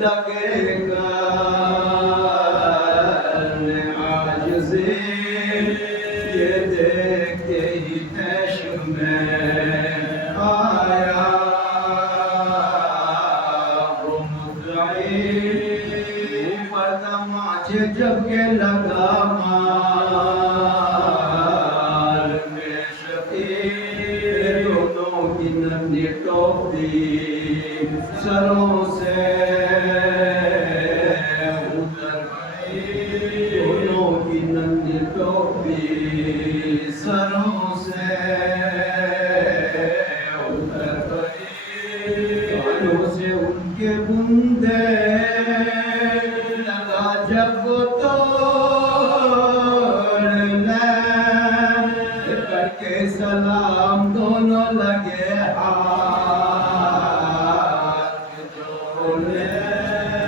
لگے گا جب کے لگا مار میں شفیع دونوں کی ننھی ٹوپی سروں سے اتر گئی دونوں کی ننھی ٹوپی سروں سے اتر گئی بالوں سے ان کے بندے جب توڑنے کر کے سلام دونوں لگے ہاتھ جوڑنے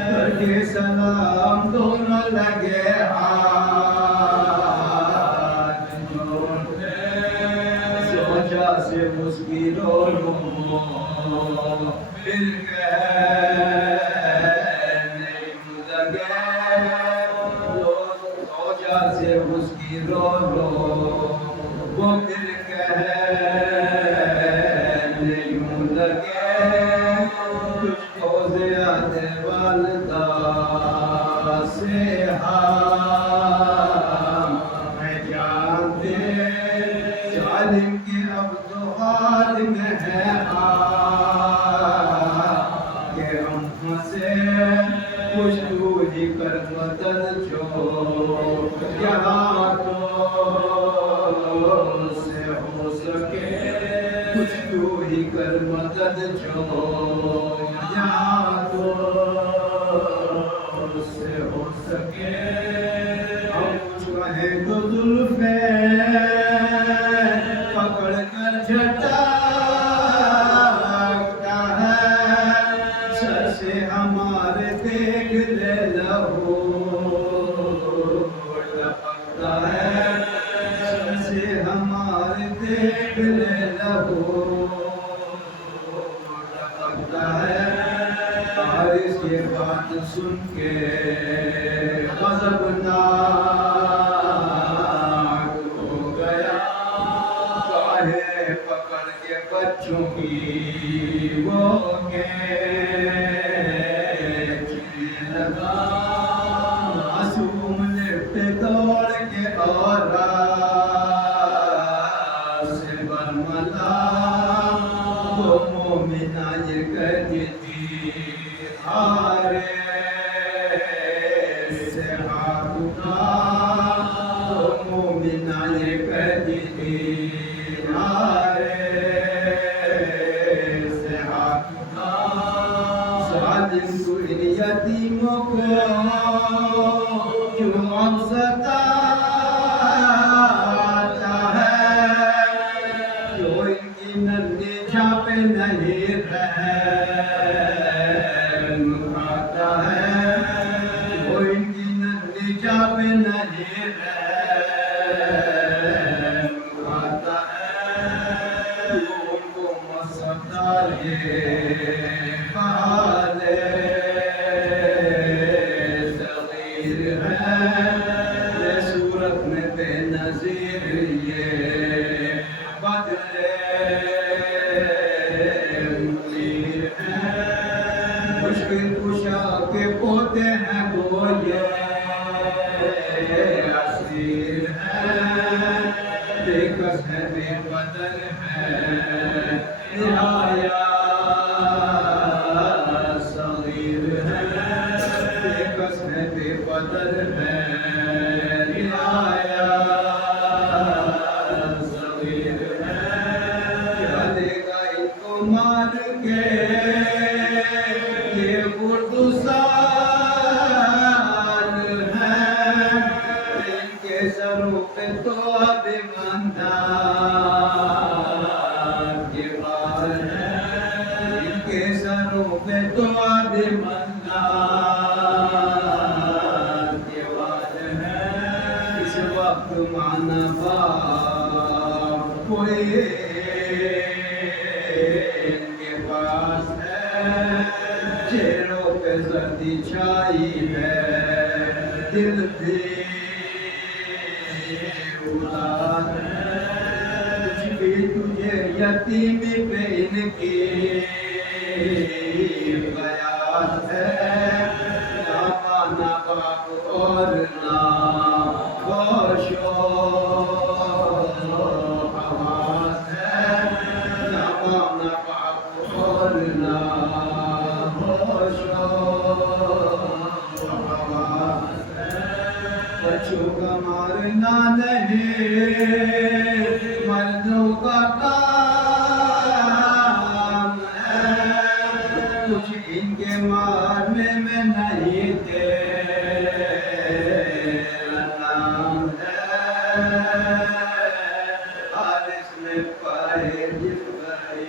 کر کے سلام دونوں لگے ہاتھ جوڑنے سوچا سے مسکی رو مل گئے سے اس کی رو وہ دل کہنے یوں لگے تجھ کو زیادہ والدہ سے میں جانتے ظالم کی اب تو حال میں ہے کہ ہم سے کچھ دوری کر مدد چھوڑ یہاں تو سے ہو سکے کچھ تو ہی کر مدد چھوڑ یہاں تو سے ہو سکے ہم کچھ کہیں تو زلفیں پکڑ کر جھٹکتا ہے سر سے ہمارے دیکھ لے لہو سے ہمارے دیکھ لے لہو لگتا ہے حارث یہ بات سن کے غضبناک ہو گیا کاہے پکڑ کے بچوں کی وہ کھینچنے لگا معصوم لپٹے دوڑ کے اور سے برملا وہ مومنہ یہ کہتی تھی ہارے سے ہاتھ اٹھا وہ مومنہ یہ کہتی تھی ہارے سے ہاتھ اٹھا ظالم تو ان یتیموں کو کیوں اب ستاتا ہے جو ان کی ننھی چھاپے نہیں رحم کھاتا ہے جو ان کی ننھی چھاپے نہیں رحم کھاتا ہے جو ان کو مسدار بہالے صورت میں بے نظیر یہ بدلے منیر ہیں مشکل کشا کے پوتے ہیں وہ یہ اسیر ہیں بے کس ہے بے بدل ہے نہایا صغیر ہے بے کس ہے بے بدل ہے مار کے یہ بردسان ہیں ان کے سروں پہ تو اب مندان کے بال ہیں ان کے سروں پہ تو اب مندان کے بال ہیں اس وقت مانا باپ کوئی چہروں پہ زردی چھائی ہے دل بھی اداس ہے کچھ بھی تجھے یتیمی پہ ان کی قیاس ہے نہ پاک اور نہ باشو آواز ہے نام نہ پاک اور نہ باشو آواز ہے بچوں کا مارنا نہیں مردوں کا کام ہے کچھ ان کے مارنے میں نہیں تیرا نام ہے حارث میں پائے جس گئی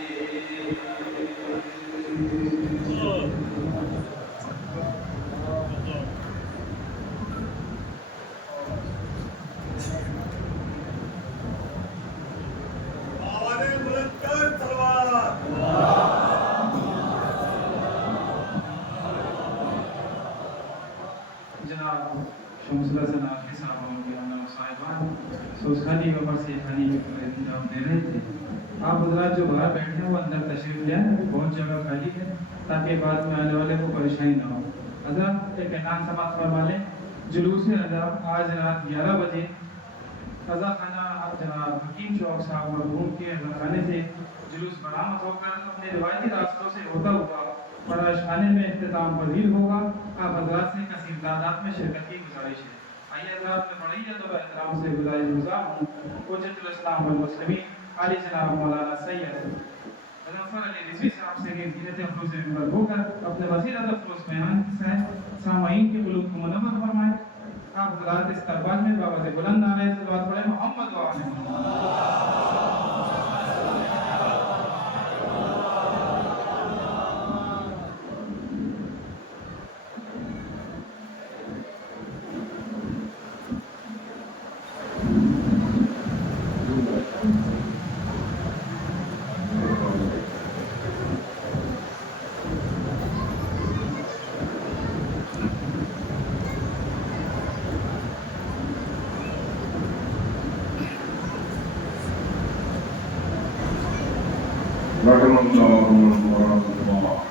شمسلہ سے نافی صاحب کے انہوں صاحبان سوزخانی وپر سے خانی انتظام دے رہے تھے آپ حضرات جو باہر بیٹھے ہیں وہ اندر تشریف لیں بہت جگہ خالی ہے تاکہ بعد میں آنے والے کو پریشانی نہ ہو حضرات ایک اعلان سماعت فرما لیں جلوس اعظم آج رات 11 بجے قضا خانہ جناب حکیم چوک صاحب مرحوم کے قضا خانے سے جلوس برآمد ہو کر اپنے روایتی راستوں سے ہوتا ہوا فرائش خانے میں اختتام پذیر ہوگا آپ حضرات سے کثیر تعداد میں شرکت کی گزارش ہے آئیے حضرات میں بڑی عدب و احترام سے گزارش گزار ہوں حجت الاسلام والمسلمین عالی جناب مولانا سید مظفر علی رضوی صاحب سے زینت افروز منبر ہو کر اپنے وسیع ادب افروز بیان سے سامعین کے قلوب کو منور فرمائیں آپ حضرات اس دربار میں بآواز بلند نعرہ صلوات پڑھیں محمد و آل محمد رحم الله ورحمة الله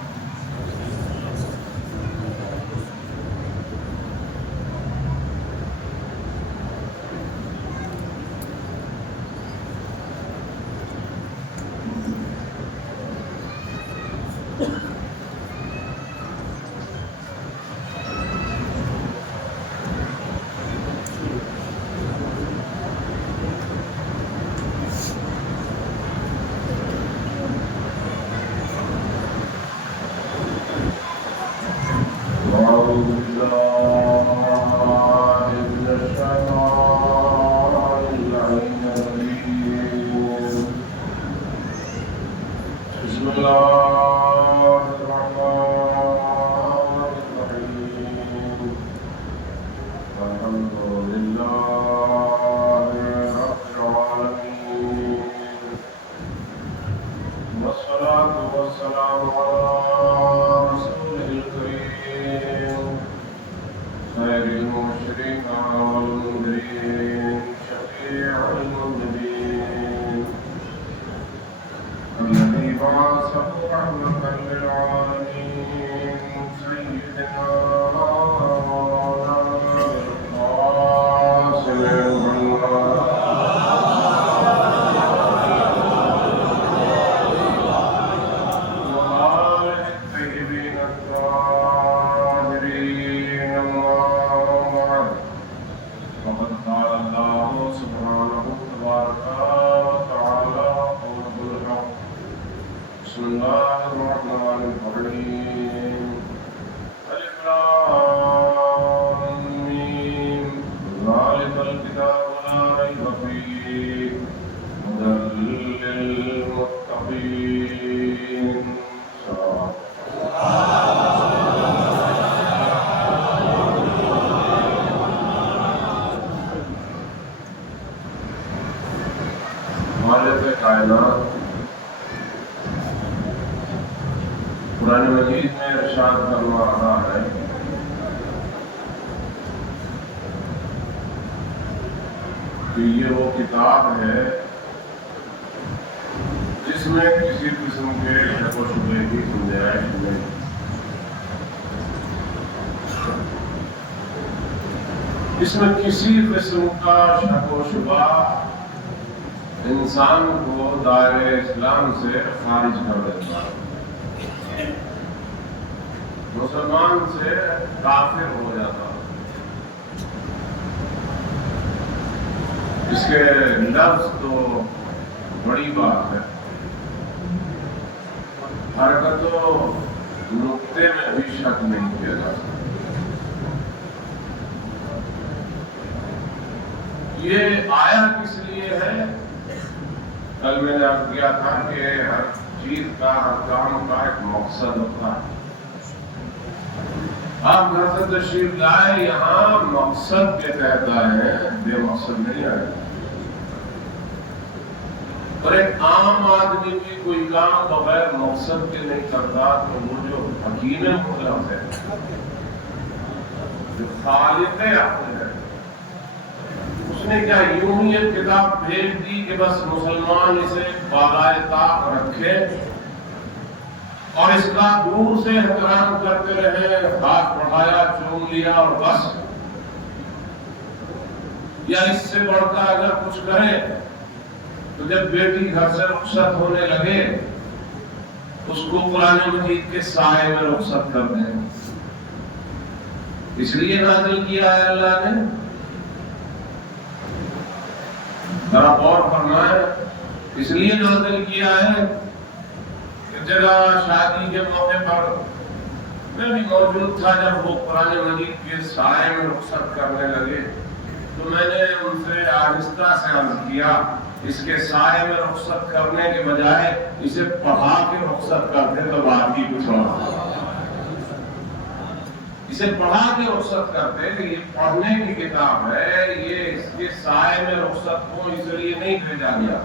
قرآن مجید میں ارشاد فرما رہا ہے کہ یہ وہ کتاب ہے جس میں کسی قسم کے شک و شبہ کی گنجائش نہیں اس میں کسی قسم کا شک و شبہ انسان کو دائرہ اسلام سے خارج کر دیتا ہے، مسلمان سے کافر ہو جاتا ہے۔ اس کے لفظ تو بڑی بات ہے، حرکت و نقطے میں بھی شک نہیں کیا جا سکتا۔ یہ آیا کس لیے ہے؟ کل میں نے عرض کیا تھا کہ ہر چیز کا، ہر کام کا ایک مقصد ہوتا ہے۔ آپ گھر سے تشریف لائے، یہاں مقصد کے تحت آئے ہیں، بے مقصد نہیں آئے۔ اور ایک عام آدمی بھی کوئی کام بغیر مقصد کے نہیں کرتا، تو وہ جو حکیم مطلب ہے، جو خالق عقل ہے، اس نے کیا یوں ہی ایک کتاب بھیج دی کہ بس مسلمان اسے بالائے طاق رکھے اور اس کا دور سے احترام کرتے رہے، ہاتھ بڑھایا، چوم لیا اور بس؟ یا اس سے بڑھ کر اگر کچھ کرے تو جب بیٹی گھر سے رخصت ہونے لگے اس کو قرآن مجید کے سائے میں رخصت کر دیں؟ اس لیے نازل کیا ہے اللہ نے؟ ذرا غور فرمائیں، اس لیے نازل کیا ہے کہ جگہ شادی کے موقع پر میں بھی موجود تھا جب وہ قرآن مجید کے سائے میں رخصت کرنے لگے، تو میں نے ان سے آہستہ سے عرض کیا اس کے سائے میں رخصت کرنے کے بجائے اسے پڑھا کے رخصت کرتے تو بات ہی کچھ اور۔ اسے پڑھا کے رخصت کرتے کہ یہ پڑھنے کی کتاب ہے، یہ اس کے سائے میں رخصت کو اس لیے نہیں بھیجا گیا،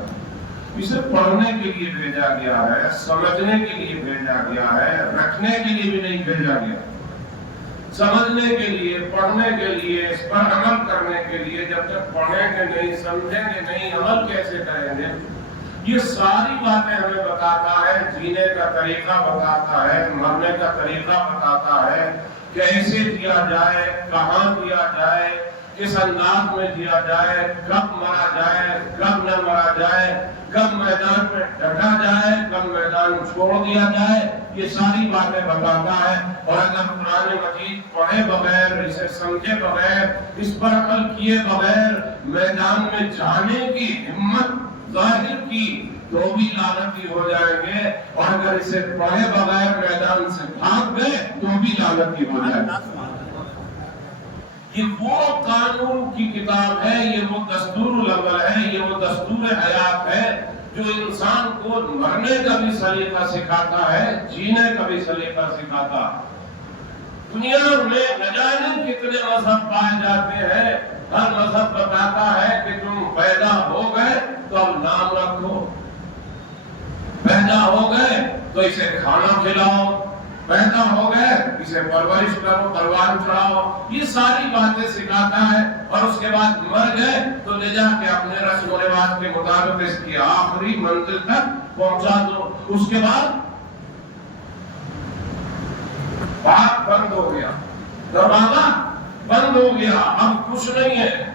اسے پڑھنے کے لیے بھیجا گیا ہے، سمجھنے کے لیے بھیجا گیا ہے، رکھنے کے لیے بھی نہیں بھیجا گیا۔ سمجھنے کے لیے، پڑھنے کے لیے، اس پر عمل کرنے کے لیے۔ جب تک پڑھیں گے نہیں، سمجھیں گے نہیں، عمل کیسے کریں گے؟ یہ ساری باتیں ہمیں بتاتا ہے، جینے کا طریقہ بتاتا ہے، مرنے کا طریقہ بتاتا ہے، کیسے جیا جائے، کہاں جیا جائے، کس انداز میں جیا جائے، کب مرا جائے، کب نہ مرا جائے، کب میدان میں ڈٹا جائے، کب میدان چھوڑ دیا جائے، یہ ساری باتیں بتاتا ہے۔ اور اگر قرآن مجید پڑھے بغیر، اسے سمجھے بغیر، اس پر عمل کیے بغیر میدان میں جانے کی ہمت ظاہر کی تو بھی لعنتی ہو جائیں گے، اور اگر اسے پڑھے بغیر میدان سے بھاگ گئے تو بھی لعنتی ہو جائیں گے۔ یہ وہ قانون کی کتاب ہے، یہ وہ دستور العمل ہے، یہ وہ دستور حیات ہے جو انسان کو مرنے کا بھی سلیقہ سکھاتا ہے، جینے کا بھی سلیقہ سکھاتا ہے۔ دنیا میں نہ جانے کتنے مذہب پائے جاتے ہیں، ہر مذہب بتاتا ہے کہ تم پیدا ہو گئے تو اب نام رکھو، پیدا ہو گئے تو اسے کھانا کھلاؤ، پیدا ہو گئے اسے پرورش کرو، پروان چڑھاؤ، یہ ساری باتیں سکھاتا ہے۔ اور اس کے بعد مر گئے تو لے جا کے اپنے رسم و رواج کے مطابق اس کی آخری منزل تک پہنچا دو۔ اس کے بعد بات بند ہو گیا، دروازہ بند ہو گیا، اب کچھ نہیں ہے۔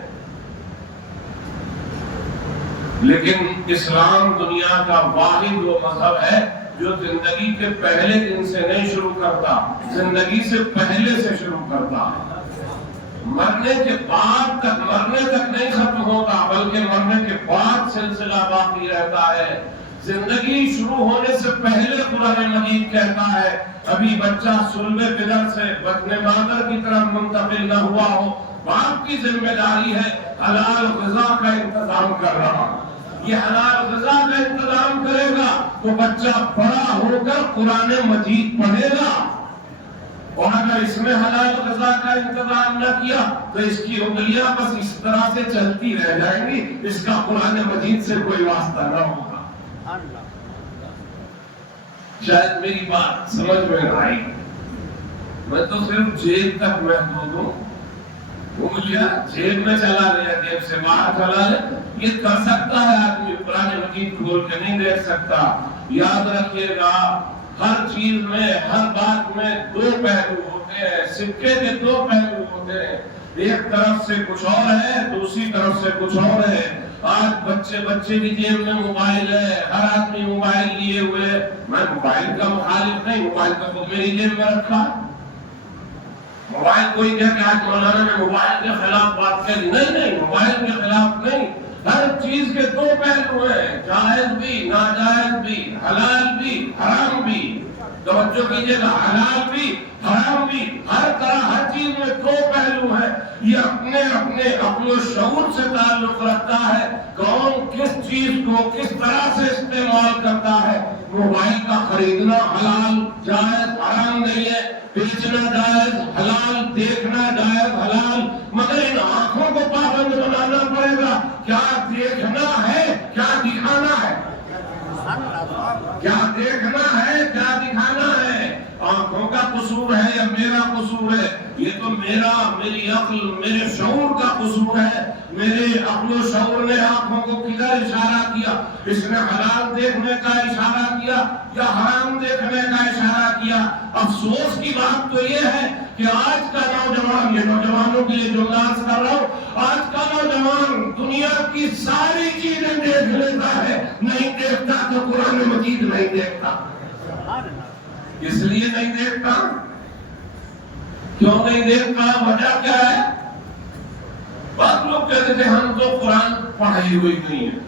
لیکن اسلام دنیا کا واحد وہ مذہب ہے جو زندگی کے پہلے دن سے نہیں شروع کرتا، زندگی سے پہلے سے شروع کرتا ہے۔ مرنے کے بعد تک، مرنے تک نہیں ختم ہوتا، بلکہ مرنے کے بعد سلسلہ باقی رہتا ہے۔ زندگی شروع ہونے سے پہلے قرآن مجید کہتا ہے ابھی بچہ صلب پدر سے بطن مادر کی طرف منتقل نہ ہوا ہو، باپ کی ذمہ داری ہے حلال غذا کا انتظام کر رہا۔ یہ حلال غذا کا انتظام کرے گا تو بچہ بڑا ہو کر قرآن مجید پڑھے گا، اور اگر اس میں حلال غذا کا انتظام نہ کیا تو اس کی انگلیاں بس اس طرح سے چلتی رہ جائیں گی، اس کا قرآن مجید سے کوئی واسطہ نہ ہوگا۔ شاید میری بات سمجھ میں نہ آئی، میں تو صرف جیب تک محدود ہوں، انگلیاں جیب میں چلا لیا، جیب سے باہر چلا لے، یہ کر سکتا ہے آدمی، قرآن مجید کھول کے نہیں دیکھ سکتا۔ یاد رکھیے گا ہر چیز میں، ہر بات میں دو پہلو ہوتے ہیں، سکے کے دو پہلو ہوتے ہیں۔ ایک طرف سے کچھ اور ہے، دوسری طرف سے کچھ اور ہے۔ آج بچے کی جیب میں موبائل ہے، ہر آدمی موبائل لیے ہوئے۔ میں موبائل کا مخالف نہیں، موبائل کا خود میری جیب میں رکھا۔ موبائل کوئی کہہ کہ آج مولانا نے موبائل کے خلاف بات کری، نہیں، موبائل کے خلاف نہیں۔ ہر چیز کے دو پہلو ہیں، جائز بھی، ناجائز بھی، حلال بھی، حرام بھی۔ توجہ کیجئے گا، حلال بھی، حرام بھی، ہر طرح ہر چیز میں دو پہلو ہیں۔ یہ اپنے عقل و شعور سے تعلق رکھتا ہے، کون کس چیز کو کس طرح سے استعمال کرتا ہے۔ موبائل کا خریدنا حلال جائز حرام نہیں ہے، بیچنا جائز حلال، دیکھنا جائز حلال، مگر ان آنکھوں کو پابند بنانا پڑے گا۔ کیا دیکھنا ہے، کیا دکھانا ہے؟ کیا دیکھنا ہے، کیا دکھانا ہے؟ آنکھوں کا قصور ہے یا میرا قصور ہے؟ یہ تو میری عقل، میرے شعور کا قصور ہے۔ میرے عقل و شعور نے آنکھوں کو کدھر اشارہ کیا؟ اس نے حلال دیکھنے کا اشارہ کیا یا حرام دیکھنے کا اشارہ کیا؟ افسوس کی بات تو یہ ہے کہ آج کا نوجوان، یہ نوجوانوں کے لیے جملہ عرض کر رہا ہوں، آج کا نوجوان دنیا کی ساری چیزیں دیکھ لیتا ہے، نہیں دیکھتا تو قرآن مجید نہیں دیکھتا۔ اس لیے نہیں دیکھتا، کیوں نہیں دیکھتا؟ وجہ کیا ہے؟ بہت لوگ کہتے تھے ہم تو قرآن پڑھائی ہوئی نہیں ہے۔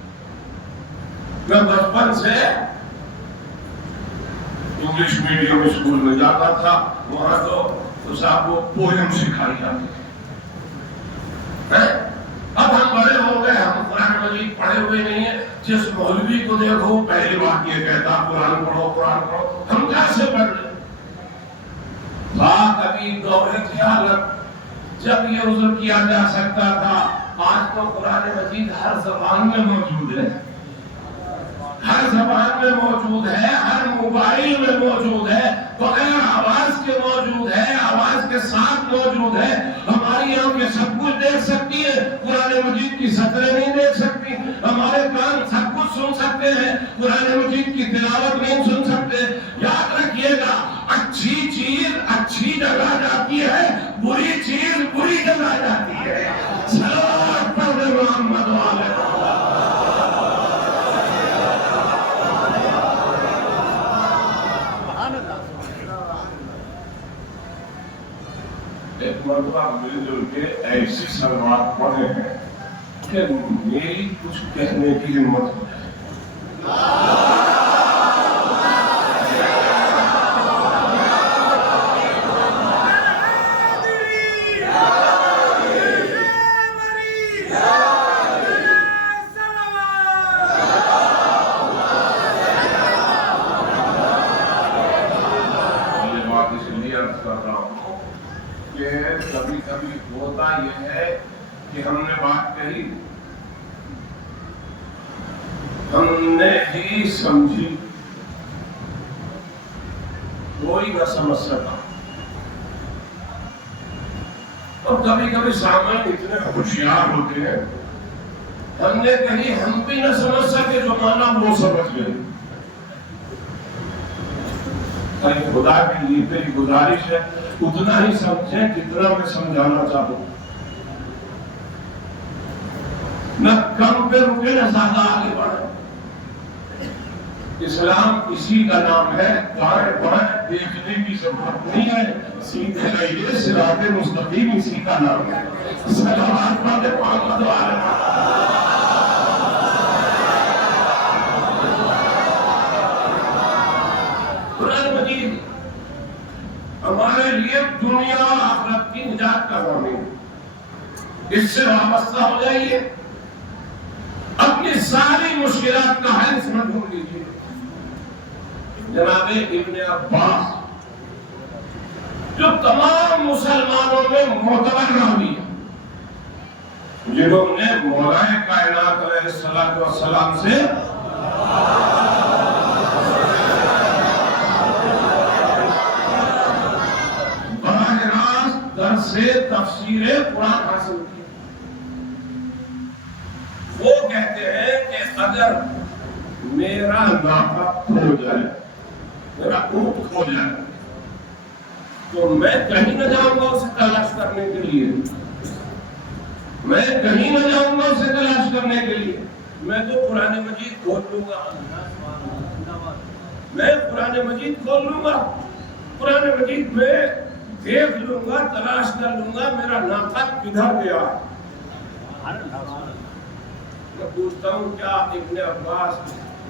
میں بچپن سے انگلش میڈیم اسکول میں جاتا تھا، وہاں تو صاحب وہ پوئم سکھائی جاتی تھی۔ اب ہم بڑے ہو گئے، ہم قرآن مجید پڑھے ہوئے نہیں ہیں۔ جس مولوی کو دیکھو پہلی بات یہ کہتا قرآن پڑھو قرآن پڑھو، ہم کیسے پڑھ لیں؟ کبھی دور خیالت جب یہ عذر کیا جا سکتا تھا۔ آج تو قرآن مجید ہر زبان میں موجود ہے، ہر زبان میں موجود ہے، ہر موبائل میں موجود ہے، بغیر آواز کے موجود ہے، آواز کے ساتھ موجود ہے۔ ہماری آنکھیں سب کچھ دیکھ سکتی ہیں، قرآن مجید کی سطریں نہیں دیکھ سکتی۔ ہمارے کان سب کچھ سن سکتے ہیں، قرآن مجید کی تلاوت نہیں سن سکتے۔ یاد رکھیے گا، اچھی چیز اچھی جگہ جاتی ہے، بری چیز بری جگہ جاتی ہے۔ صلوات پڑھیں محمد والے۔ ایک مرتبہ مل جل کے ایسی سلوات پڑھے ہیں کہ میری کچھ کہنے کی ہمت ہو جائے۔ کبھی کبھی ہوتا یہ ہے کہ ہم نے بات کہی، ہم نے ہی سمجھی، کوئی نہ سمجھ سکا، اور کبھی کبھی سامنے اتنے ہوشیار ہوتے ہیں، ہم نے کہی ہم بھی نہ سمجھ سکے جو مانا وہ سمجھ گئے۔ خدا کے لیے میری گزارش ہے اتنا ہی سمجھیں جتنا میں سمجھانا چاہوں، نہ کم پہ رکے نہ زیادہ آگے بڑھے۔ اسلام اسی کا نام ہے، دائیں بائیں دیکھنے کی ضرورت نہیں ہے، سیدھے رہیے، صراط مستقیم اسی کا نام ہے۔ صلوات پڑھیں محمد والے۔ ہمارے لیے دنیا اور آخرت کی نجات کا ضامن ہے، اس سے وابستہ ہو جائیے، اپنی ساری مشکلات کا حل اس میں ڈھونڈ لیجیے۔ جناب ابن عباس جو تمام مسلمانوں میں معتبر راوی ہیں، جنہوں نے مولا کائنات علیہ السلام سے سے تفسیر قرآن حاصل کی، وہ کہتے ہیں کہ اگر میرا ناقہ کھو جائے، میرا اونٹ کھو جائے، تو میں کہیں نہ جاؤں گا اسے تلاش کرنے کے لیے، میں کہیں نہ جاؤں گا اسے تلاش کرنے کے لیے، میں تو قرآن مجید کھول لوں گا، میں قرآن مجید کھول لوں گا، قرآن مجید میں دیکھ لوں گا، تلاش کر لوں گا میرا ناقہ کدھر گیا ہے۔ میں پوچھتا ہوں کیا ابن عباس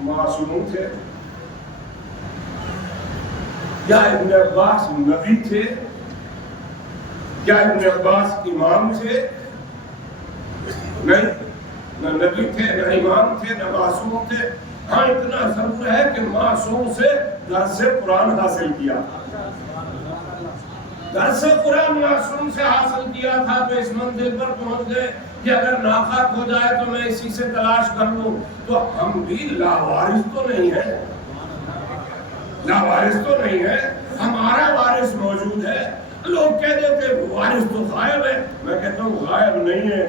معصوم تھے؟ کیا ابن عباس نبی تھے؟ کیا ابن عباس امام تھے؟ نہیں، نہ نبی تھے، نہ امام تھے، نہ معصوم تھے۔ ہاں اتنا ضرور ہے کہ معصوم سے درس قرآن حاصل کیا، درس قرآن معصوم سے حاصل کیا تھا، تو اس منزل پر پہنچ گئے کہ اگر ناقہ کھو جائے تو میں اسی سے تلاش کر لوں۔ تو ہم بھی لاوارث تو نہیں ہیں، لاوارث تو نہیں ہے، ہمارا وارث موجود ہے۔ لوگ کہہ دیتے وارث تو غائب ہے، میں کہتا ہوں غائب نہیں ہے،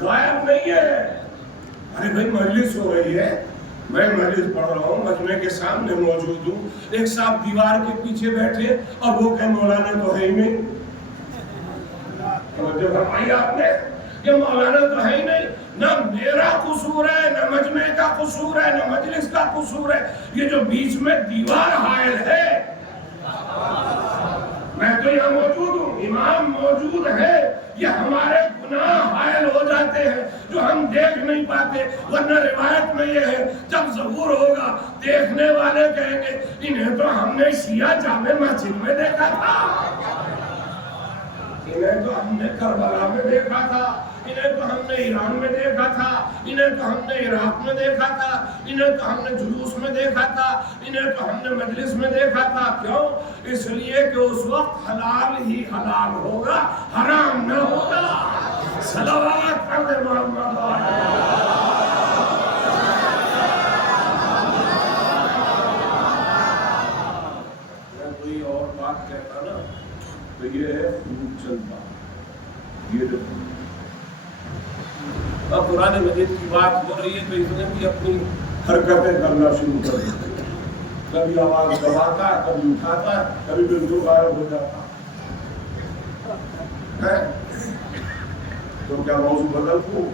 غائب نہیں ہے۔ ارے بھائی مجلس ہو رہی ہے، میں مجلس پڑھ رہا ہوں، مجمع کے سامنے موجود ہوں، ایک صاحب دیوار کے پیچھے بیٹھے اور وہ کہ مولانا تو ہے ہی نہیں۔ توجہ فرمائی آپ نے کہ مولانا تو ہے ہی نہیں۔ نہ میرا قصور ہے، نہ مجمع کا قصور ہے، نہ مجلس کا قصور ہے، یہ جو بیچ میں دیوار حائل ہے، میں تو یہاں موجود ہوں، امام موجود ہے، یہ ہمارے گناہ حائل ہو جاتے ہیں جو ہم دیکھ نہیں پاتے۔ ورنہ روایت میں یہ ہے جب ظہور ہوگا دیکھنے والے کہیں گے انہیں تو ہم نے شیعہ جامع مسجد میں دیکھا تھا، انہیں تو ہم نے کربلا میں دیکھا تھا، انہیں تو ہم نے ایران میں دیکھا تھا، انہیں تو ہم نے عراق میں دیکھا تھا، انہیں تو ہم نے جلوس میں دیکھا تھا، انہیں تو ہم نے مجلس میں دیکھا تھا۔ کیوں؟ اس لیے کہ اس وقت حلال ہی حلال ہوگا، حرام نہ ہوگا۔ صلوات پڑھ محمد میں کوئی اور بات کہتا نا تو یہ ہے خوب چلتا، یہ دیکھو اب قرآن مجید کی بات ہو رہی ہے تو اس نے بھی اپنی حرکتیں کرنا شروع کر دی، کبھی آواز دباتا ہے، کبھی اٹھاتا ہے، کبھی بالکل غائب ہو جاتا ہے۔ تو کیا موضوع بدل دوں؟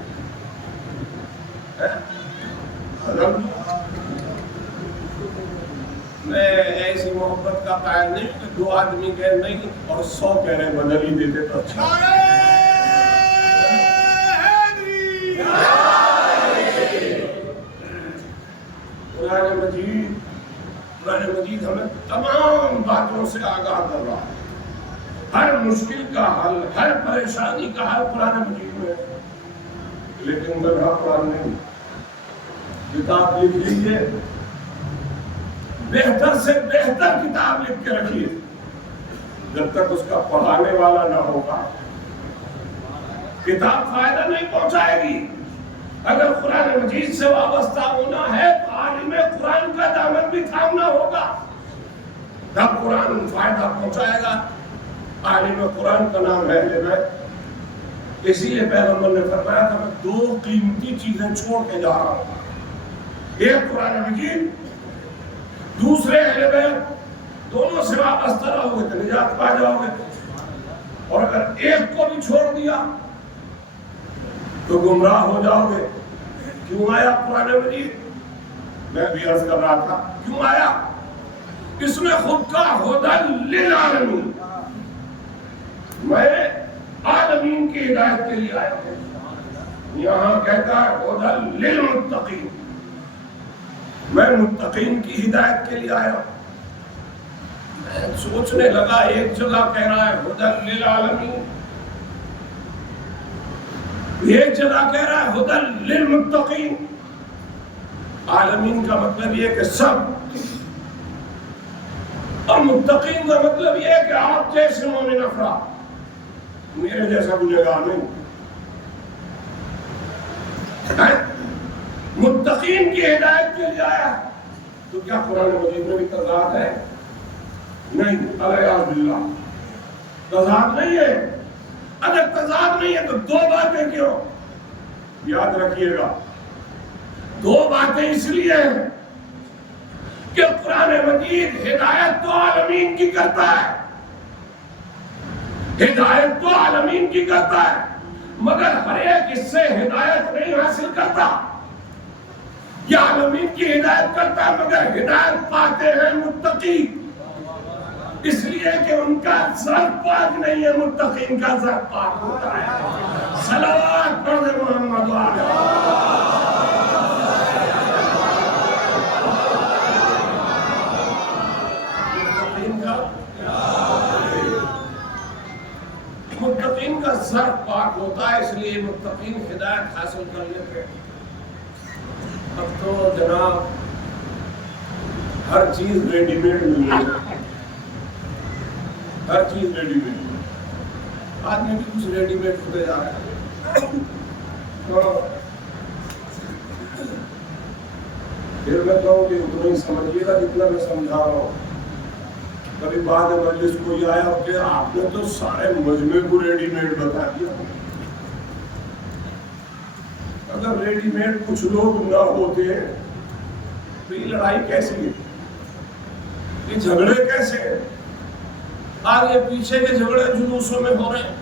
بدل دوں؟ میں ایسی محبت کا قائل نہیں کہ دو آدمی کہہ نہیں اور 100 کہہ رہے بدل ہی دیتے تو اچھا۔ قرآن مجید ہمیں تمام باتوں سے آگاہ کر رہا ہے، ہر مشکل کا حل، ہر پریشانی کا حل قرآن مجید میں ہے۔ لیکن گدھا قرآن نہیں، کتاب لکھ لیجیے، بہتر سے بہتر کتاب لکھ کے رکھیے، جب تک اس کا پڑھانے والا نہ ہوگا کتاب فائدہ نہیں پہنچائے گی۔ اگر قرآن مجید سے وابستہ ہونا ہے تو عالم قرآن کا دامن بھی تھامنا ہوگا، تب قرآن فائدہ پہنچائے گا۔ عالم قرآن کا نام ہے اہل بیت، اسی لیے پیغمبر نے فرمایا تھا میں 2 قیمتی چیزیں چھوڑ کے جا رہا ہوں، ایک قرآن مجید، دوسرے اہل بیت، دونوں سے وابستہ رہو گے تو نجات پا جاؤ گے، اور اگر ایک کو بھی چھوڑ دیا تو گمراہ ہو جاؤ گے۔ کیوں آیا قرآن مجید؟ میں بھی عرض کر رہا تھا کیوں آیا؟ اس میں خود کا ہدی للعالمین، میں عالمین کی ہدایت کے لیے آیا ہوں۔ یہاں کہتا ہے ہدی للمتقین، میں متقین کی ہدایت کے لیے آیا ہوں۔ میں سوچنے لگا ایک جگہ کہہ رہا ہے ہدی للعالمین، ایک جگہ کہہ رہا ہے ہدی للمتقین۔ عالمین کا مطلب یہ کہ سب، اور متقین کا مطلب یہ ہے کہ آپ جیسے مومن افراد، میرے جیسا گنہگار نہیں۔ متقین کی ہدایت کے لیے آیا ہے، تو کیا قرآن مجید میں بھی تضاد ہے؟ نہیں، الیاذ باللہ تضاد نہیں ہے۔ اگر تضاد نہیں ہے تو 2 باتیں کیوں؟ یاد رکھیے گا، 2 باتیں اس لیے ہیں کہ قرآن مجید ہدایت تو عالمین کی کرتا ہے، ہدایت تو عالمین کی کی کرتا ہے مگر ہر ایک اس سے ہدایت نہیں حاصل کرتا. یہ عالمین کی ہدایت کرتا ہے مگر ہدایت پاتے ہیں متقی، اس لیے کہ ان کا زر پاک نہیں ہے، متقین کا زر پاک ہوتا ہے. صلوات پڑھ دے محمد متقین کا زر پاک ہوتا ہے، اس لیے متقین ہدایت حاصل کر لیتے ہیں. اب تو جناب ہر چیز ریڈی میڈ مل رہی ہے، ہر چیز ریڈی میڈ، آدمی بھی کچھ ریڈی میڈ ہوتے جا رہا ہے. تو پھر میں کہوں کہ اتنا ہی سمجھیے گا جتنا میں سمجھا رہا ہوں. کبھی بعد مجلس کوئی آیا کہ آپ نے تو سارے مجمع کو ریڈی میڈ بتا دیا. اگر ریڈی میڈ کچھ لوگ نہ ہوتے تو یہ لڑائی کیسے ہے، یہ جھگڑے کیسے ہیں؟ آگے پیچھے کے جھگڑے جلوسوں میں ہو رہے ہیں.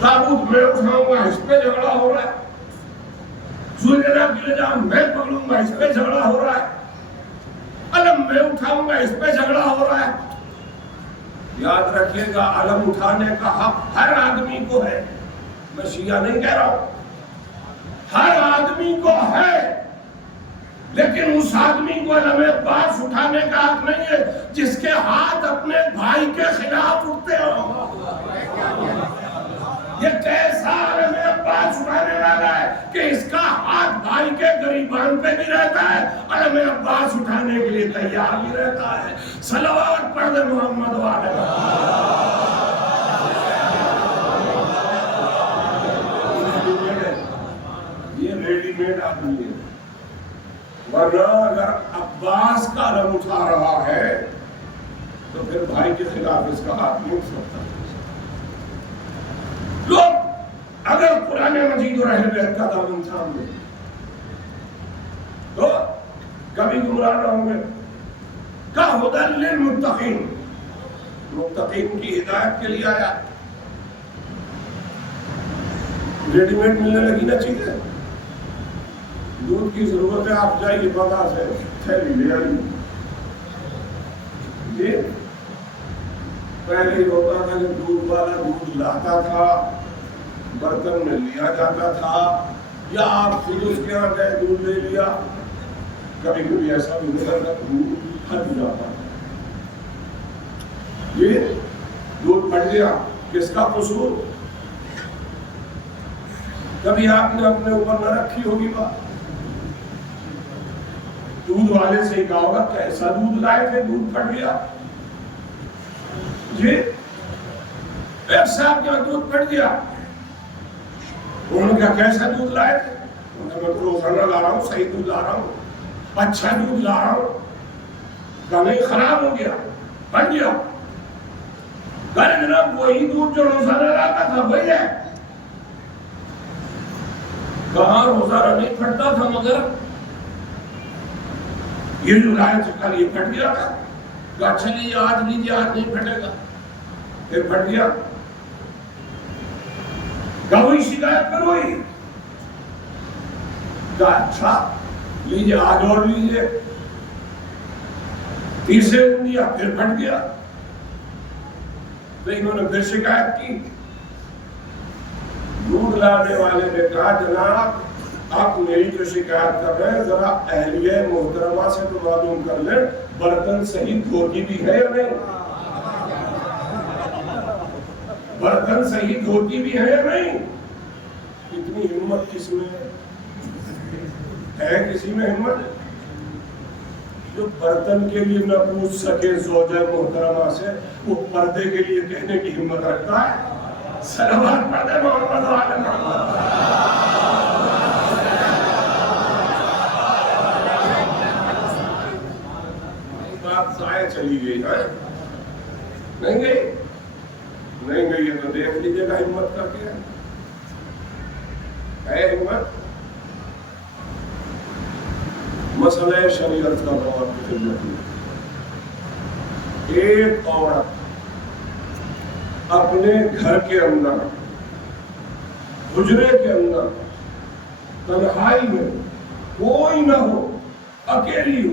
تابوت میں اٹھاؤں گا اس پہ جھگڑا ہو رہا ہے، سورجنا کی لجام میں پکڑوں گا اس پہ جھگڑا ہو رہا ہے، علم میں اٹھاؤں گا اس پہ جھگڑا ہو رہا ہے. یاد رکھیے گا علم اٹھانے کا حق ہر آدمی کو ہے، میں شیعہ نہیں کہہ رہا ہوں، ہر آدمی کو ہے، لیکن اس آدمی کو علم عباس اٹھانے کا حق نہیں ہے جس کے ہاتھ اپنے بھائی کے خلاف اٹھتے ہو. یہ کیسا علم عباس اٹھانے والا ہے کہ اس کا ہاتھ بھائی کے گریبان پہ بھی رہتا ہے، علم عباس اٹھانے کے لیے تیار بھی رہتا ہے. صلوات پڑھ دے محمد والے. یہ ریڈی میڈ آدمی ہے، ورنہ اگر عباس کا علم اٹھا رہا ہے تو پھر بھائی کے خلاف اس کا ہاتھ نہیں اٹھ سکتا. لوگ اگر قرآن مجید اور اہل بیت کا دامن تھام لیں تو کبھی گمراہ نہ ہوں گے. کہدی للمتقین، متقین کی ہدایت کے لیے آیا. ریڈی میڈ ملنے لگی نا چیزیں، دودھ کی ضرورت ہے آپ جائیے بازار سے تھیلی لے آئیے. جی پہلے ہوتا تھا کہ دودھ والا دودھ لاتا تھا، برتن میں لیا جاتا تھا، یا آپ خود اس کے یہاں گئے دودھ لے لیا. کبھی کبھی ایسا بھی ہوتا تھا دودھ پھٹ جاتا. یہ دودھ پھٹ گیا، کس کا قصور؟ کبھی آپ نے اپنے اوپر نہ رکھی ہوگی بات، دودھ والے سے ہی کہا ہوگا کیسا دودھ لائے تھے دودھ پھٹ گیا. جی ایک صاحب کا دودھ پھٹ گیا، انہوں نے کہا کیسا دودھ لائے تھے؟ انہوں نے میں روزانہ لا رہا ہوں، صحیح دودھ لا رہا ہوں، اچھا دودھ لا رہا ہوں. کہا نہیں خراب ہو گیا، پھٹ گیا. کہا جناب وہی دودھ جو روزانہ لاتا تھا وہی ہے. کہاں روزانہ نہیں پھٹتا تھا مگر یہ جو لائے تھے کل یہ پھٹ گیا تھا. کہا اچھا لیجیے آج لیجیے، آج نہیں پھٹے گا. پھر پھٹ گیا. کہا وہی شکایت کرو ہی. کہا اچھا لیجیے آج اور لیجیے. تیسرے دن لیا پھر پھٹ گیا. تو انہوں نے پھر شکایت کی. دودھ لانے والے نے کہا جناب آپ میری جو شکایت کر رہے ہیں ذرا اہلیہ محترمہ سے تو معلوم کر لیں برتن صحیح دھوتی بھی ہے یا نہیں، برتن صحیح دھوتی بھی ہے یا نہیں. اتنی ہمت کس میں ہے؟ کسی میں ہمت جو برتن کے لیے نہ پوچھ سکے زوجہ محترمہ سے، وہ پردے کے لیے کہنے کی ہمت رکھتا ہے. صلوات پڑھ دے محمد والے محمد. بات ضائع چلی گئی ہے، نہیں گئی؟ نہیں گئی ہے تو دیکھ لیجیے گا ہمت کر کے ہے ہمت. مسئلہ شریعت کا بہت خدمت ہے. ایک عورت اپنے گھر کے اندر حجرے کے اندر تنہائی میں کوئی نہ ہو، اکیلی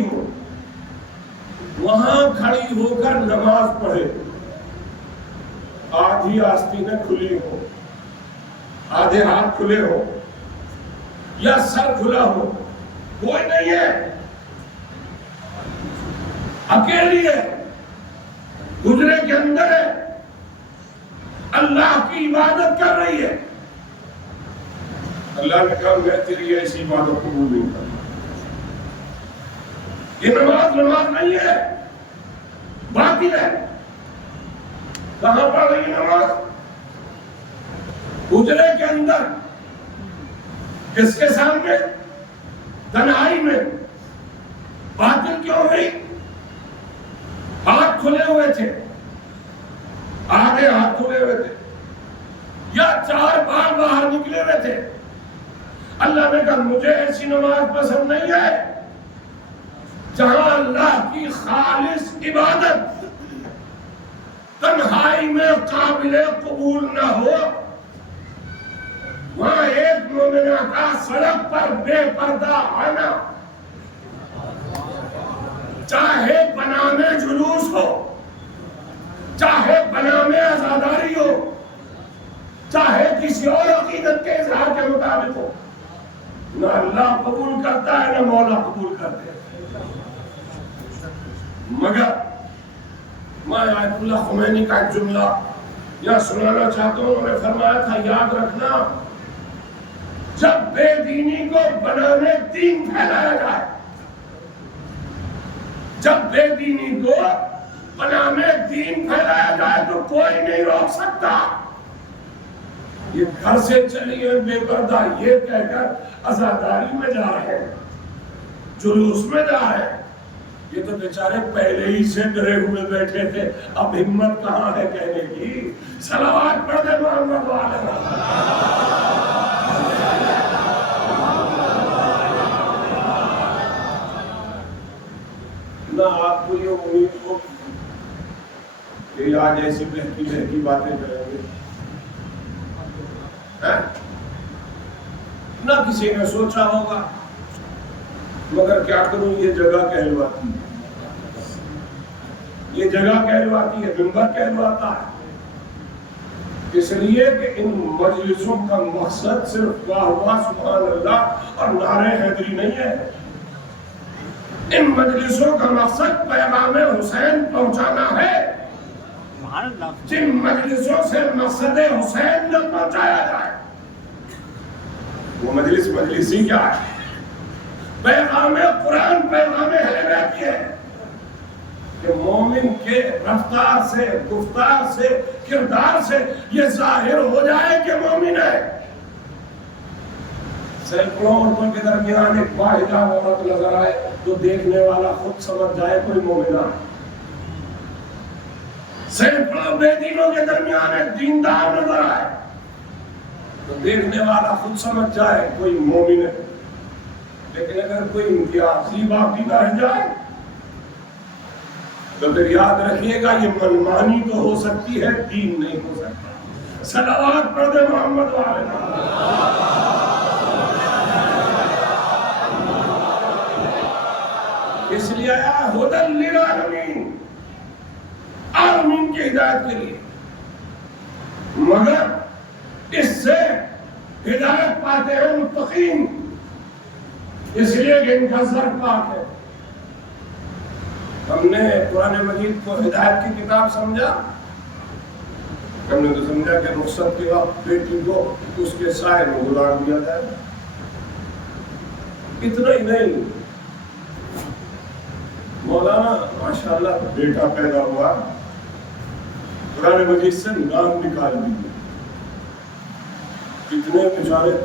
ہو، وہاں کھڑی ہو کر نماز پڑھے، آدھی آستینیں کھلی ہو، آدھے ہاتھ کھلے ہو یا سر کھلا ہو، کوئی نہیں ہے، اکیلی ہے، حجرے کے اندر ہے، اللہ کی عبادت کر رہی ہے، اللہ نے کہا میں تیری ایسی عبادت قبول نہیں کرتا۔ یہ نماز نہیں ہے، باطل ہے۔ کہاں پڑھ رہی نماز؟ حجرے کے اندر، کس کے سامنے؟ تنہائی میں۔ باطل کیوں ہوئی؟ ہاتھ کھلے ہوئے تھے، آگے ہاتھ کھلے ہوئے تھے، یا چار بار باہر نکلے ہوئے تھے۔ اللہ نے کہا مجھے ایسی نماز پسند نہیں ہے جہاں اللہ کی خالص عبادت تنہائی میں قابل قبول نہ ہو۔ وہاں ایک مومنہ کا سڑک پر بے پردہ آنا، چاہے بنام جلوس ہو، چاہے بنام عزاداری ہو، چاہے کسی اور عقیدت کے اظہار کے مطابق ہو، نہ اللہ قبول کرتا ہے نہ مولا قبول کرتے ہیں۔ مگر میں آیت اللہ خمینی کا ایک جملہ یا سنانا چاہتا ہوں، انہوں نے فرمایا تھا یاد رکھنا جب بے دینی کو بنانے دین پھیلایا جائے، جب بے دینی کو بنانے دین پھیلایا جائے تو کوئی نہیں روک سکتا۔ یہ گھر سے چلی ہے بے پردہ یہ کہہ کر عزاداری میں جا رہے ہیں، جلوس میں جا رہے ہیں، یہ تو بیچارے پہلے ہی سے ڈرے ہوئے بیٹھے تھے، اب ہمت کہاں ہے کہنے کی؟ صلوات پڑھ دے محمد والے۔ نہ آپ کو یہ امید ہو کہ آج ایسی بہتی باتیں کریں گے، نہ کسی نے سوچا ہوگا، مگر کیا کروں یہ جگہ کہلواتی ہے، یہ جگہ کہلواتی ہے، منبر کہلواتا ہے، اس لیے کہ ان مجلسوں کا مقصد صرف واہ واہ سبحان اللہ اور نعرے حیدری نہیں ہے، ان مجلسوں کا مقصد پیغام حسین پہنچانا ہے۔ جن مجلسوں سے مقصد حسین نہ پہنچایا جائے وہ مجلس ہی کیا ہے؟ پیغام قرآن، پیغام اہل بیت یہ ہے کہ مومن کے رفتار سے، گفتار سے، کردار سے یہ ظاہر ہو جائے کہ مومن ہے۔ سینکڑوں عورتوں کے درمیان ایک واحدہ عورت نظر آئے تو دیکھنے والا خود سمجھ جائے کوئی مومنہ۔ سینکڑوں بے دینوں کے درمیان ایک دیندار نظر آئے تو دیکھنے والا خود سمجھ جائے کوئی مومن ہے۔ لیکن اگر کوئی امتیازی باقی رہ جائے تو پھر یاد رکھیے گا یہ منمانی تو ہو سکتی ہے، دین نہیں ہو سکتا۔ صلوات پڑھ دے محمد والے۔ اس لیے آیا ہدی للعالمین، عالمین کی ہدایت کے لیے، مگر اس سے ہدایت پاتے ہیں متقین، اس لیے کہ ان کا سر پاک ہے۔ ہم نے قرآن مجید کو ہدایت کی کتاب سمجھا، ہم نے تو سمجھا کہ رخصت کے وقت بیٹی کو اس کے سائے میں گزار دیا جائے، اتنا ہی نہیں، مولانا ماشاءاللہ بیٹا پیدا ہوا، قرآن مجید سے نام نکال دیے، کتنے بیچارے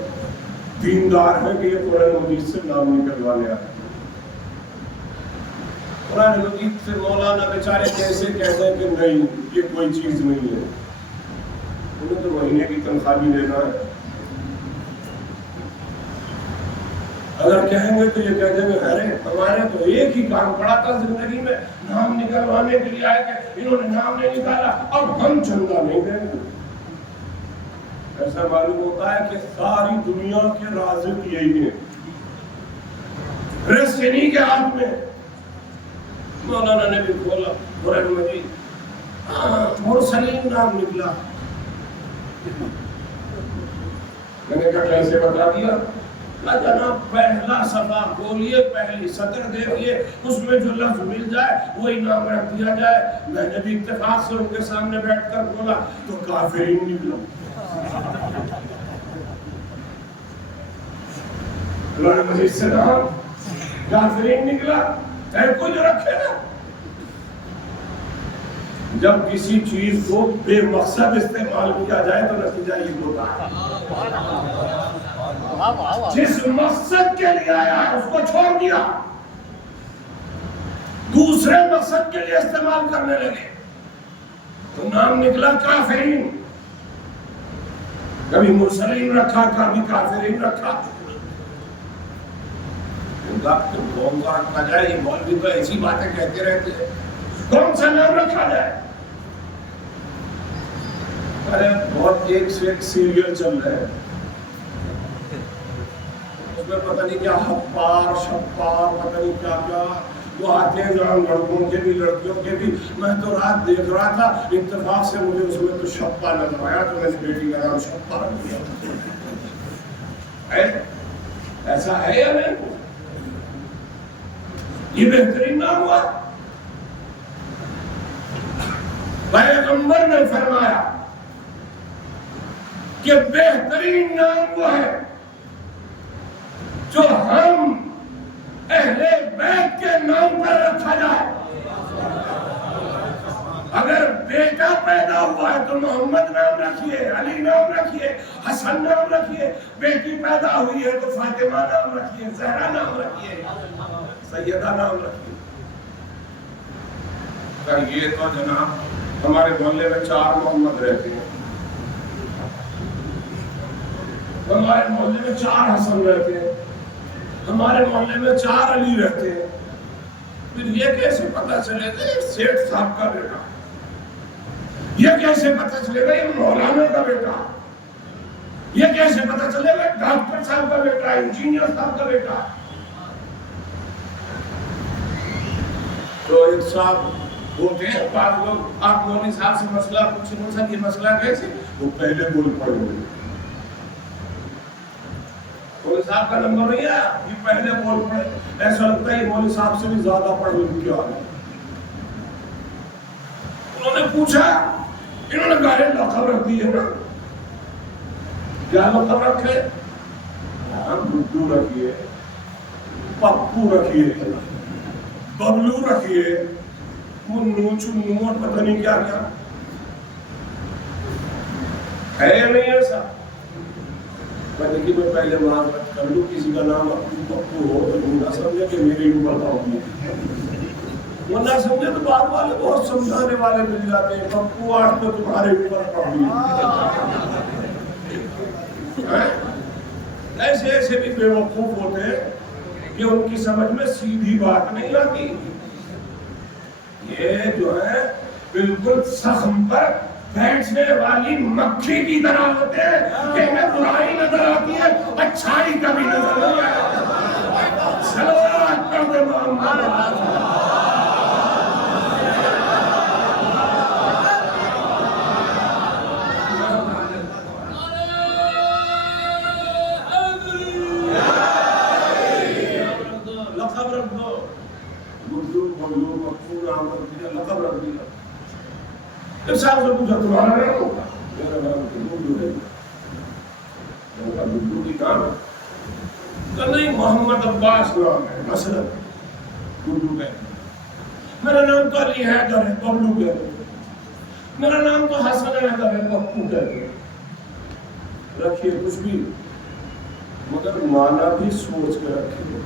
دیندار ہیں کہ یہ قرآن مجید سے نام نکلوانے آتے ہیں۔ قرآن مجید سے مولانا بیچارے کیسے کہتے ہیں کہ نہیں یہ کوئی چیز نہیں ہے، انہیں تو مہینے کی تنخواہ بھی دینا ہے۔ اگر کہیں گے تو یہ کہہ دیں گے ارے ہمارے تو ایک ہی کام پڑا تھا زندگی میں، نام نکلوانے کے لیے آئے کہ انہوں نے نام نہیں نکالا اب ہم چندہ نہیں دیں گے۔ ایسا معلوم ہوتا ہے کہ ساری دنیا کے رازق یہی ہیں، رزق انہی کے ہاتھ میں۔ مولانا نے بھی کھولا قرآن مجید، مرسلین نام نکلا، میں نے کہا کیسے بتا دیا؟ جناب پہلا صفحہ کھولیے، پہلی سطر دیکھیے، اس میں جو لفظ مل جائے وہی نام رکھ دیا جائے۔ میں نے بھی اتفاق سے ان کے سامنے بیٹھ کر کھولا تو کافرین نکلا۔ قرآن مجید سے نام کافرین نکلا، اے کوئی جو رکھے نا۔ جب کسی چیز کو بے مقصد استعمال کیا جائے تو نتیجہ یہ ہوتا ہے، جس مقصد کے لیے آیا ہے اس کو چھوڑ دیا، دوسرے مقصد کے لیے استعمال کرنے لگے تو نام نکلا کافرین۔ کبھی مرسلین رکھا، کبھی کافرین رکھا۔ کون سا رکھا جائے؟ یہ مولوی تو ایسی باتیں کہتے رہتے ہیں، کون سا نام رکھا جائے؟ ارے بہت ایک سے ایک سیریل چل رہے ہیں، اس میں پتہ نہیں کیا حپار شپار پتہ نہیں کیا کیا وہ آتے ہیں، نام لڑکوں کے بھی لڑکیوں کے بھی۔ میں تو رات دیکھ رہا تھا، اتفاق سے مجھے اس میں تو شپا نظر آیا تو میں نے بیٹی کا نام شپا رکھ دیا۔ ایسا ہے یا نہیں؟ یہ بہترین نام ہوا؟ پیغمبر نے فرمایا کہ بہترین نام وہ ہے جو ہم اہل بیت کے نام پر رکھا جائے۔ اگر بیٹا پیدا ہوا ہے تو محمد نام رکھیے، علی نام رکھیے، حسن نام رکھیے۔ بیٹی پیدا ہوئی ہے تو فاطمہ نام رکھیے، زہرا نام رکھیے، سیدہ نام رکھیے۔ یہ تو جناب ہمارے محلے میں 4 محمد رہتے ہیں، ہمارے محلے میں 4 حسن رہتے ہیں، ہمارے محلے میں 4 علی رہتے ہیں۔ پھر یہ کیسے پتہ چلے گا یہ سیٹھ صاحب کا بیٹا؟ یہ کیسے پتہ چلے گا یہ مولانا کا بیٹا؟ یہ کیسے پتہ چلے گا ڈاکٹر صاحب کا بیٹا، انجینئر صاحب کا بیٹا؟ تو ایک صاحب بولتے ہیں بعض لوگ، آپ مولوی صاحب سے مسئلہ پوچھیں، مولوی صاحب یہ مسئلہ کیسے؟ وہ پہلے بول پڑے ہوئے، مولوی صاحب کا نمبر نہیں ہے، یہ پہلے بول پڑے۔ ایسا لگتا ہے یہ مولوی صاحب سے بھی زیادہ پڑھ لکھ کے آ گئے۔ انہوں نے پوچھا، انہوں نے کہا لقب رکھ دی ہے نا، کیا لقب رکھے؟ گڈو رکھیے، پپو رکھیے، ببلو رکھیے، منو چنو اور پتہ نہیں کیا کیا ہے یا نہیں ایسا؟ میں دیکھیے میں پہلے معذرت کر لوں، کسی کا نام پپو ہو تو نہ سمجھے کہ میرے اوپر پاؤں، وہ نہ سمجھے تو بعد والے بہت سمجھانے والے مل جاتے ہیں، پپو آج تو تمہارے اوپر پاؤں۔ ایسے ایسے بھی بے وقوف ہوتے ہیں کہ ان کی سمجھ میں سیدھی بات نہیں آتی۔ یہ جو ہے بالکل زخم پر بیٹھنے والی مکھی کی طرح ہوتے ہیں کہ انہیں برائی نظر آتی ہے، اچھائی کبھی نظر نہیں آتی۔ صلوات پڑھ دے محمد۔ لقب رکھ دو، لقب رکھ دیا۔ جب صاحب سے پوچھا تمہارا نام ہوگا؟ میرا نام گڈو ہے۔ گڈو کی کام کہ نہیں محمد عباس نام ہے، مثلا گڈو ہے۔ میرا نام تو علی حیدر ہے، ببلو کہتے ہیں۔ میرا نام تو حسن حیدر ہے، پپو کہتے ہیں۔ رکھیے کچھ بھی، مگر مانا بھی سوچ کے رکھیے۔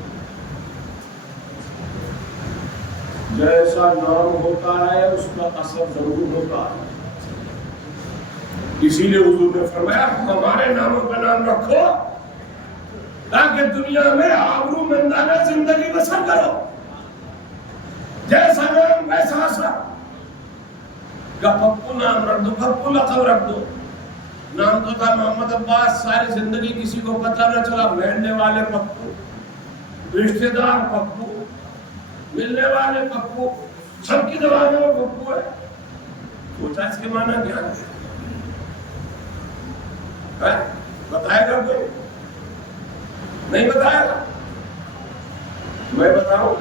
جیسا نام ہوتا ہے اس کا اثر ضرور ہوتا ہے۔ اسی لیے حضور نے فرمایا ہمارے ناموں کا نام رکھو تاکہ دنیا میں آبرو مندانہ زندگی بسر کرو، جیسا نام ویسا اثر۔ یا پپو نام رکھ دو، پپو لقب رکھ دو۔ نام تو تھا محمد عباس، ساری زندگی کسی کو پتہ نہ چلا، بیٹھنے والے پپو، رشتہ دار پپو، ملنے والے پپو، سب کی زبانوں میں پپو ہے۔ سوچا اس کے معنی کیا ہے؟ بتائے گا کوئی؟ نہیں بتائے گا؟ میں بتاؤں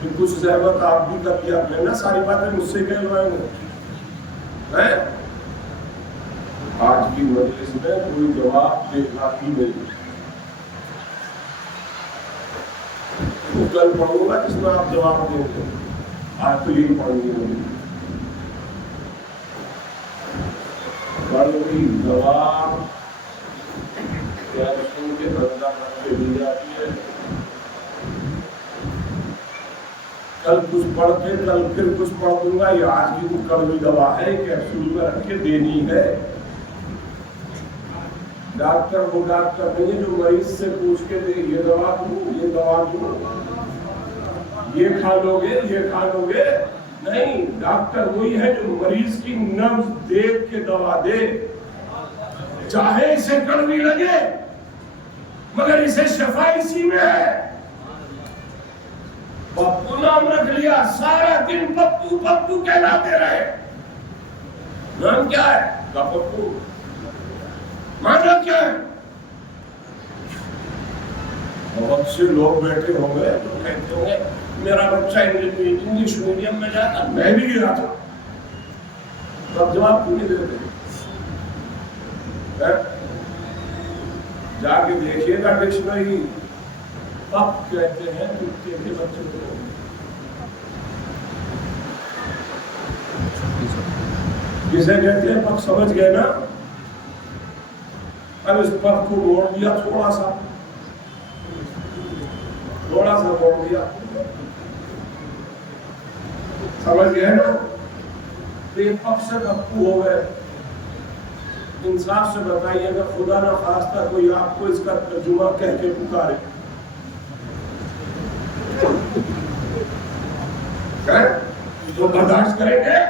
کہ کچھ زحمت آپ بھی کر لیا، میں نا ساری باتیں مجھ سے کہلوائیں گے۔ آج کی مجلس میں کوئی جواب دیکھنا ہی نہیں، وہ کل پڑھوں گا جس میں آپ جواب دیں گے، آج تو یہی پڑھیں گے۔ بڑی جواب کیا رسول کے بندہ رکھ کے دی جاتی ہے، کل کچھ پڑھ کے کل پھر کچھ پڑھ دوں گا، یہ آج کی تو کڑوی دوا ہے کہ رسول میں رکھ کے دینی ہے۔ ڈاکٹر وہ ڈاکٹر نہیں ہے جو مریض سے پوچھ کے دے یہ دوا دوں، یہ دوا دوں، یہ کھا لو گے، یہ کھا لو گے، نہیں، ڈاکٹر وہی ہے جو مریض کی نبض دیکھ کے دوا دے، چاہے اسے کڑوی لگے مگر اسے شفا اسی میں ہے۔ پپو نام رکھ لیا، سارا دن پپو پپو کہلاتے رہے۔ نام کیا ہے؟ پپو۔ مانا کیا ہے؟ بہت سے لوگ بیٹھے ہوں گے جو کہتے ہوں گے میرا بچہ انگلش میڈیم میں جاتا، میں بھی گیا تھا، تب جواب کیوں نہیں دیتے؟ جا کے دیکھیے گا ڈکشنری، پپ کہتے ہیں کتے کے بچے کو۔ کسے کہتے ہیں پپ؟ سمجھ گئے نا؟ اب اس پپ کو موڑ دیا تھوڑا سا موڑ دیا، سمجھ گئے نا؟ یہ پپ سے پپو ہو گئے۔ انصاف سے بتائیے اگر خدا نہ خواستہ کوئی آپ کو اس کا ترجمہ کہہ کے پکارے تو برداشت کریں گے؟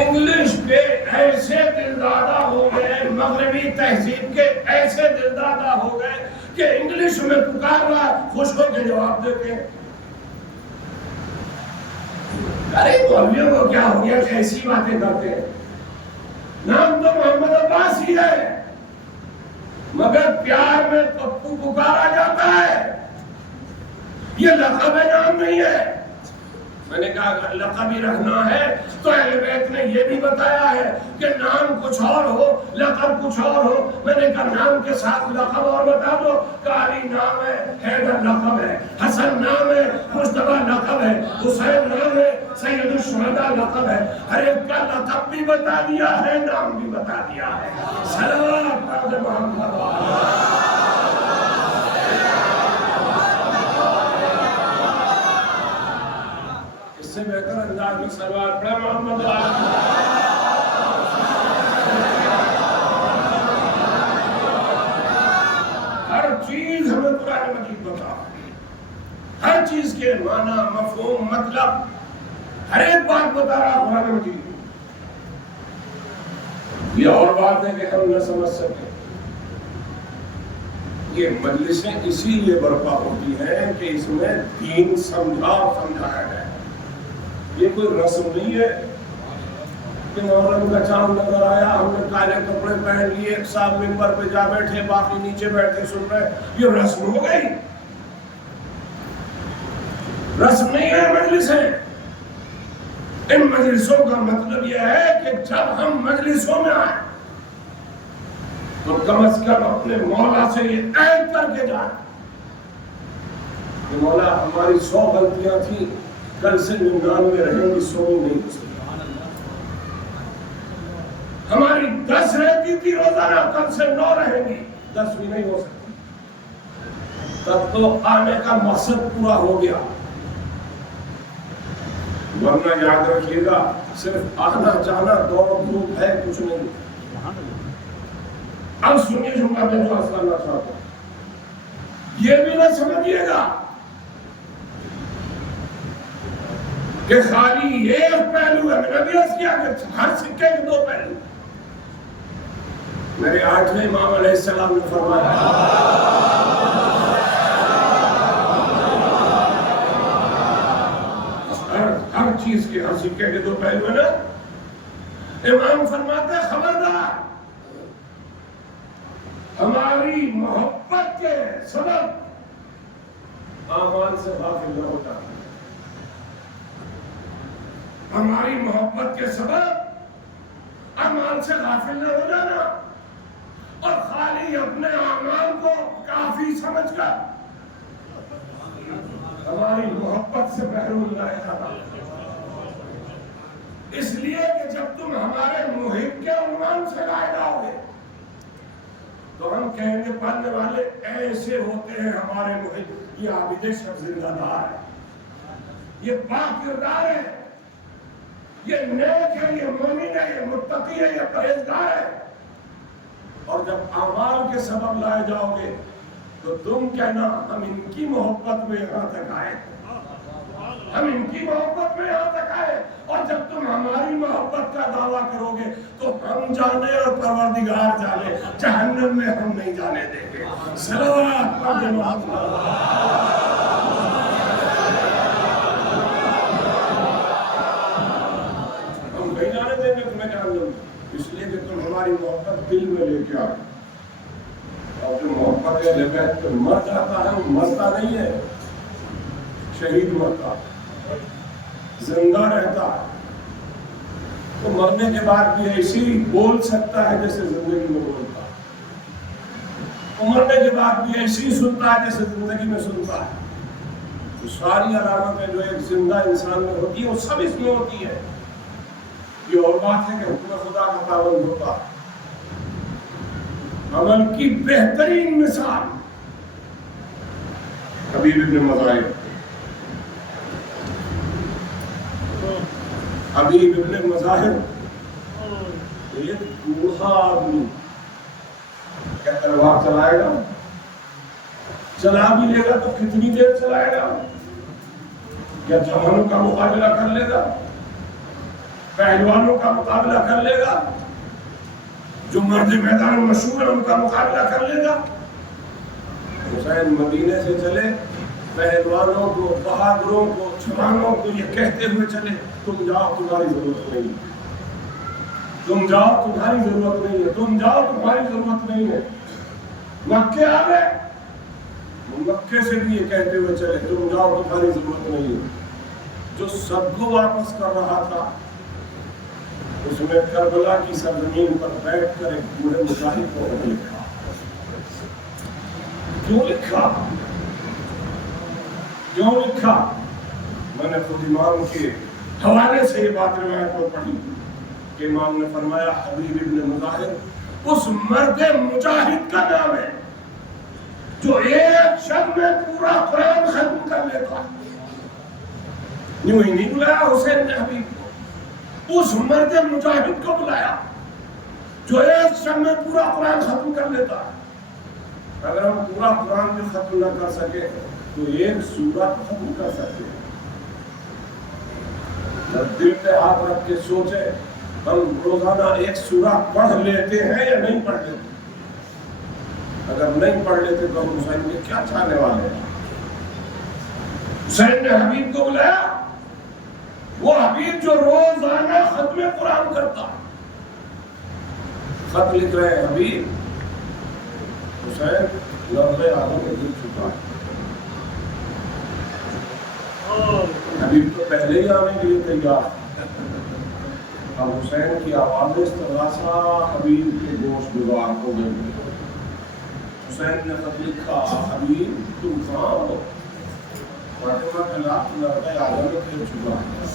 انگلش کے ایسے دلدادہ ہو گئے، مغربی تہذیب کے ایسے دلدادہ ہو گئے کہ انگلش میں پکار رہا خوش ہو کے جواب دیتے ہیں۔ ارے مولویوں کو کیا ہو گیا کہ ایسی باتیں کرتے ہیں؟ نام تو محمد عباس ہی ہے مگر پیار میں پپو پکارا جاتا ہے، یہ لقب ہے، نام نہیں ہے۔ میں نے کہا اگر لقب ہی رکھنا ہے تو اہل بیت نے یہ بھی بتایا ہے کہ نام کچھ اور ہو لقب کچھ اور ہو۔ میں نے کہا نام کے ساتھ لقب اور بتا دو کہ علی نام ہے، حیدر لقب ہے، حسن نام ہے، مصطفیٰ لقب ہے، حسین نام ہے، سید الشہداء لقب ہے۔ ہر ایک کا لقب بھی بتا دیا ہے، نام بھی بتا دیا ہے۔ صلوات پڑھ محمد سے بہتر انداز میں سلوات پڑھے محمد ہر چیز ہمیں قرآن مجید بتا، ہر چیز کے معنی، مفہوم، مطلب، ہر ایک بات بتا رہا قرآن مجید۔ یہ اور بات ہے کہ ہم نہ سمجھ سکیں۔ یہ مجلسیں اسی لیے برپا ہوتی ہیں کہ اس میں دین سمجھایا جائے۔ یہ کوئی رسم نہیں ہے کہ محرم کا چاند نظر آیا ہم نے کالے کپڑے پہن لیے، ایک صاحب ممبر پہ جا بیٹھے باقی نیچے بیٹھے سن رہے، یہ رسم ہو گئی؟ رسم نہیں ہے مجلسیں۔ ان مجلسوں کا مطلب یہ ہے کہ جب ہم مجلسوں میں آئیں تو کم از کم اپنے مولا سے یہ عہد کر کے جائیں کہ مولا ہماری 100 غلطیاں تھیں، کل سے 99 رہیں گی، 100 نہیں ہو سکتی۔ ہماری 10 رہتی تھی روزانہ، کل سے 9 رہیں گی، 10 بھی نہیں ہو سکتی۔ تب تو آنے کا مقصد پورا ہو گیا۔ ورنہ یاد رکھیے گا صرف آنا جانا دوڑ دھوپ ہے، کچھ نہیں۔ اب سنیے جملہ میں جو عرض کرنا چاہتا ہوں، یہ بھی نہ سمجھیے گا کہ خالی ایک پہلو ہے. میں نے بھی عرض کیا کہ ہر سکے کے دو پہلو. میرے 8ویں امام علیہ السلام نے فرمایا ہر چیز کے، ہر سکے کے دو پہلو ہیں نا. امام فرماتے ہیں خبردار، ہماری محبت کے سبب اعمال سے غافل نہ ہوتا. ہماری محبت کے سبب اعمال سے غافل نہ ہو جانا اور خالی اپنے اعمال کو کافی سمجھ کر ہماری محبت سے محروم نہ رہنا. اس لیے کہ جب تم ہمارے محب کے عنوان سے لائے جاؤ گے تو ہم کہیں گے پڑھنے والے ایسے ہوتے ہیں ہمارے محب. یہ عابد شب زندہ دار ہے، یہ پاک کردار ہے، یہ نیک ہے، یہ مومن ہے، یہ متقی ہے، یہ پرہیزگار ہے. اور جب اعمال کے سبب لائے جاؤ گے تو تم کہنا ہم ان کی محبت میں یہاں تک آئے، ہم ان کی محبت میں یہاں تک آئے. اور جب تم ہماری محبت کا دعویٰ کرو گے تو ہم جانے اور پروردگار جانے، جہنم میں ہم نہیں جانے دیں گے. صلوات پڑھ ہم نہیں جانے دیں گے تمہیں جہنم، اس لیے کہ تم ہماری محبت دل میں لے کے آئے. اور جو محبت لے کے مر جاتا ہے وہ مرتا نہیں ہے، شہید مرتا، زندہ رہتا ہے. تو مرنے کے بعد بھی ایسی بول سکتا ہے جیسے زندگی میں بولتا ہے، تو مرنے کے بعد بھی ایسی سنتا ہے جیسے زندگی میں سنتا ہے. تو ساری علامتیں جو ایک زندہ انسان میں ہوتی ہیں وہ سب اس میں ہوتی ہیں. یہ اور بات ہے کہ حکم خدا کا پابند ہوتا ہے. عمل کی بہترین مثال حبیب ابن مظاہر. حبیب ابن مظاہر ایک بوڑھا آدمی، کیا تلوار چلائے گا؟ چلا بھی لے گا تو کتنی دیر چلائے گا؟ کیا جوانوں کا مقابلہ کر لے گا؟ پہلوانوں کا مقابلہ کر لے گا؟ جو مرد میدان مشہور ہے ان کا مقابلہ کر لے گا؟ حسین مدینے سے چلے، پہلوانوں کو، بہادروں کو، جوانوں کو یہ کہتے ہوئے چلے تم جاؤ تمہاری ضرورت نہیں ہے، تم جاؤ تمہاری ضرورت نہیں ہے، تم جاؤ تمہاری ضرورت نہیں ہے. مکے آ گئے، مکے سے بھی یہ کہتے ہوئے چلے تم جاؤ تمہاری ضرورت نہیں ہے. جو سب کو واپس کر رہا تھا اس میں کربلا کی سرزمین پر بیٹھ کر ایک بوڑھے مجاہد کو لکھا. کیوں لکھا؟ کیوں لکھا؟ میں نے خود امام کے حوالے سے یہ بات روایت کو پڑھی کہ امام نے فرمایا حبیب ابن مظاہر اس مرد مجاہد کا نام ہے جو ایک شب میں پورا قرآن ختم کر لیتا. یوں ہی نہیں بلایا حسین نے حبیب کو، اس مرد مجاہد کو بلایا جو ایک شب میں پورا قرآن ختم کر لیتا. اگر ہم پورا قرآن بھی ختم نہ کر سکے تو ایک سورہ ختم کر سکتے ہیں. دل پہ ہاتھ رکھ کے سوچے ہم روزانہ ایک سورہ پڑھ لیتے ہیں یا نہیں پڑھ لیتے؟ اگر نہیں پڑھ لیتے تو ہم حسین کے کیا چاہنے والے ہیں؟ حسین نے حبیب کو بلایا، وہ حبیب جو روزانہ ختم قرآن کرتا، خط لکھ رہے ہیں حبیب. حسین لفظ آدم کے دل چھپا ہے. حبیب تو پہلے ہی آنے کے لیے تیار. اب حسین کی آواز استغاثہ حبیب کے گوشت گزار ہو گئی. حسین نے خط لکھا حبیب تم کہاں ہو؟ فاطمہ کے لاکھ لڑکے آدم کے دل چھپا ہے.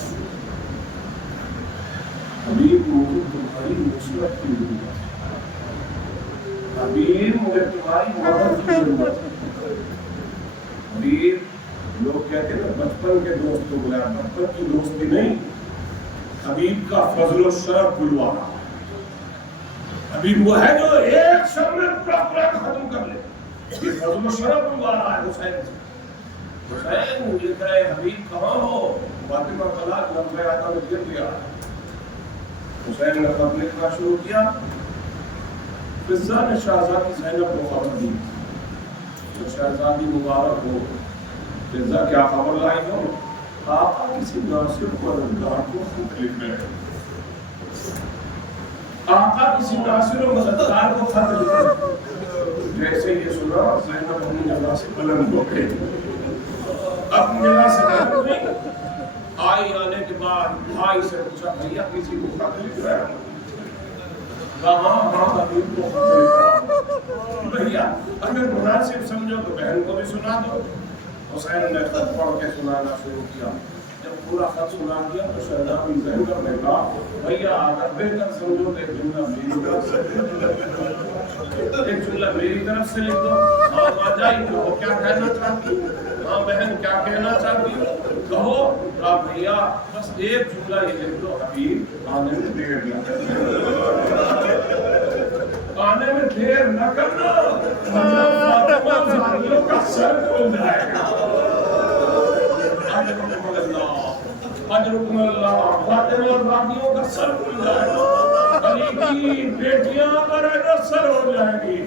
حبیب مجھے تمہاری نصرت کی ضرورت ہے. حبیب مجھے تمہاری مدد کی ضرورت ہے. حبیب لوگ کہتے ہیں بچپن کے دوست کو بلایا، بچپن کی دوستی نہیں، حبیب کا فضل و شرف بلوا رہا. ابھی وہ ہے جو ایک شب میں پورا ختم کر لے. یہ فضل و شرف مبارک ہے حسین سے. حسین یہ کہے حبیب کہاں ہو؟ فاطمہ طلاق لمبے آتا میں گر گیا. حسین نے خط لکھنا شروع کیا. فضہ نے شہزادی زینب کو خبر دی. تو شہزادی مبارک ہو، فضہ کیا خبر لائی ہو؟ آقا کسی ناصر مددگار کو خط لکھ رہے ہیں. آقا کسی ناصر و مددگار کو خط لکھ رہے ہیں. جیسے یہ سنا زینب اپنی جگہ سے بلند ہو گئی. اپنی جگہ سے بلند ہوئی. آئی آنے کے بعد بھائی سے پوچھا بھیا کسی کو خط لکھ رہے ہیں؟ کہاں حبیب کو خط لکھ رہا ہوں. بھیا اگر مناسب سمجھو تو بہن کو بھی سنا دو. حسین نے خط پڑھ کے سنانا شروع کیا. جب پورا خط سنا دیا تو شہزادی زینب نے کہا بھیا اگر بہتر سمجھو تو ایک جملہ میری طرف سے لکھ دو. ہاں ماجائی کہو کیا کہنا چاہتی ہوں. ہاں بہن کیا کہنا چاہتی ہوں کہو. کہا بھیا بس ایک جملہ یہ لکھ دو حبیب آنے میں دیر نہ کرنا. آنے میں دیر نہ کرنا مطلب فاطمہ زاریوں کا سر کھل جائے گا. اجرکم اللہ فاطمہ زاریوں کا سر کھل جائے گا. علی کی بیٹیاں سر ہو جائیں گی.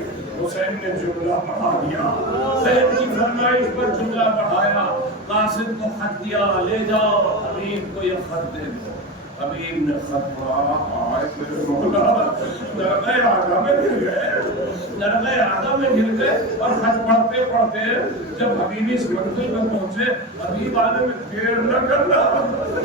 حسین نے جملہ بڑھا دیا. زید کی فرمائش پر جملہ بڑھایا. قاصد کو خط دیا لے جاؤ حبیب کو یہ خط دے دو. حبیب نے خط پڑھا. آئے میرے مولا نرغے آگا میں گر گئے. نرغے آگا میں گر گئے اور خط پڑھتے پڑھتے جب حبیب اس منزل میں پہنچے حبیب آنے میں دیر نہ کرنا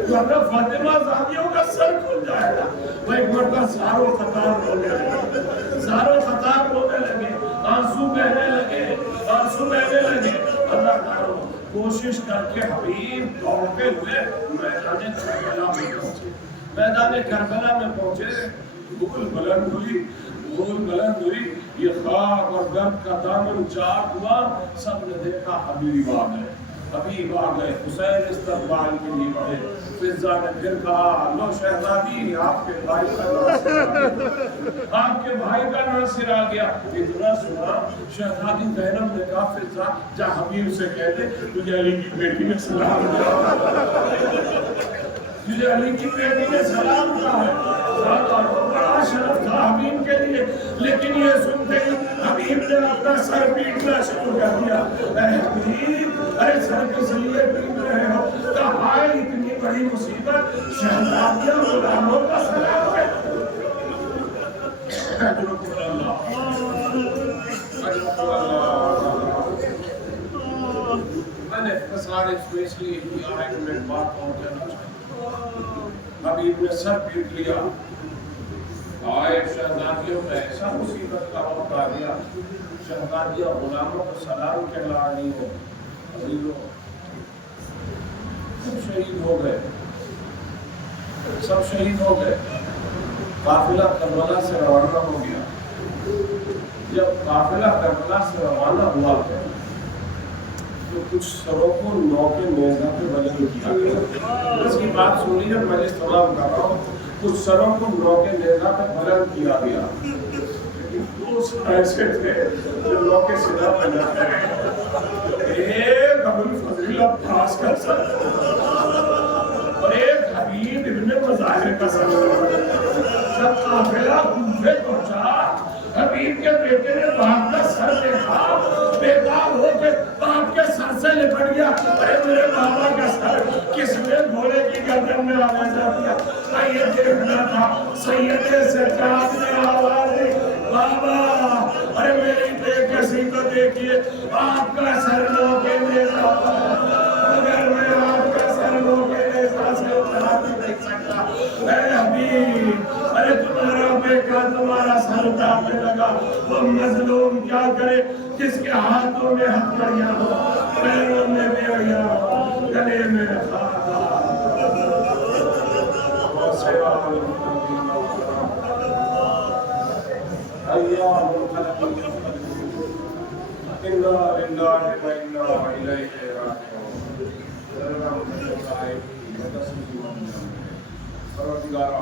ورنہ فاطمہ زاریوں کا سر کھل جائے گا. وہ ایک مرتبہ زارو خطاب رونے لگے. زارو خطاب رونے لگے. آنسو بہنے لگے. آنسو بہنے لگے. اللہ تعالیٰ کوشش کر کے حبیب دوڑتے ہوئے میدان کربلا میں پہنچے. میدان کربلا میں پہنچے. بھول بلند ہوئی. بھول بلند ہوئی. یہ خاک اور درد کا دامن چاک ہوا. سب نے دیکھا حبیب آ گئے. حبیب آ گئے. حسین استقبال کے لیے بڑھے. فضہ نے پھر کہا لو شہزادی آپ کے بھائی کا ناصر آ گیا. آپ کے بھائی کا ناصر آ گیا. اتنا سنا شہزادی زینب نے کہا فضہ جا حبیب سے کہہ دے تجھے علی کی بیٹی نے سلام کہا. تجھے علی کی بیٹی نے سلام کہا ہے. بڑا شرف تھا حبیب کے لیے. لیکن یہ سنتے ہی حبیب نے اپنا سر پیٹنا شروع کر دیا. اے حبیب ارے سر کس لیے پیٹ رہے ہو؟ کہا ہائے اتنی بڑی مصیبت شہزادیاں غلاموں کا سلام ہے. اجرکم اللہ اجرکم اللہ. میں نے اختصار اس لیے کیا ہے کہ میں بات اور کہنا چاہتا ہوں. حبیب نے سر پیٹ لیا. آئے شہزادیوں نے ایسا مصیبت کا وقت آ گیا. شہزادیاں غلاموں کو سلام کہلا رہی ہو. سب شہید ہو گئے. سب شہید ہو گئے. قافلہ کربلا سے روانہ ہو گیا. جب قافلہ کربلا سے روانہ ہوا ہے تو کچھ سروں کو نو کے نیزہ پہ بلند کیا گیا. اس کی بات سنی جب میں استعمال کر رہا ہوں. کچھ سروں کو نو کے نیزہ پہ بلند کیا گیا. دو سر ایسے تھے جو نو کے سیدھا پہ نہ تھے. ایک ابو الفضل عباس کا سر اور ایک حبیب ابن مظاہر کا سر. جب قافلہ کوفے پہنچا حبیب کے بیٹے نے باپ کا سر دیکھا. بیدار ہو کے باپ کے سر سے لپٹ گیا. ارے میرے بابا کا سر کس نے گھوڑے کی گردن میں آوازہ دیا. یہ دیکھنا تھا. سیدے سجاد نے آواز دی بابا ارے میری بے کسی کو دیکھیے آپ کا سر لو کے نیزہ پر. اگر میں آپ کا سر لو کے نیزہ سے اترا بھی نہیں سکتا. اے حبیب ارے تمہارا بیٹا تمہارا سر اٹھانے لگا. وہ مظلوم کیا کرے جس کے ہاتھوں میں ہتھکڑیاں ہو, پیروں میں بیڑیاں ہو, گلے میں خاکہ. ایام القلب انا للہ و انا الیہ راجعون. پروردگارا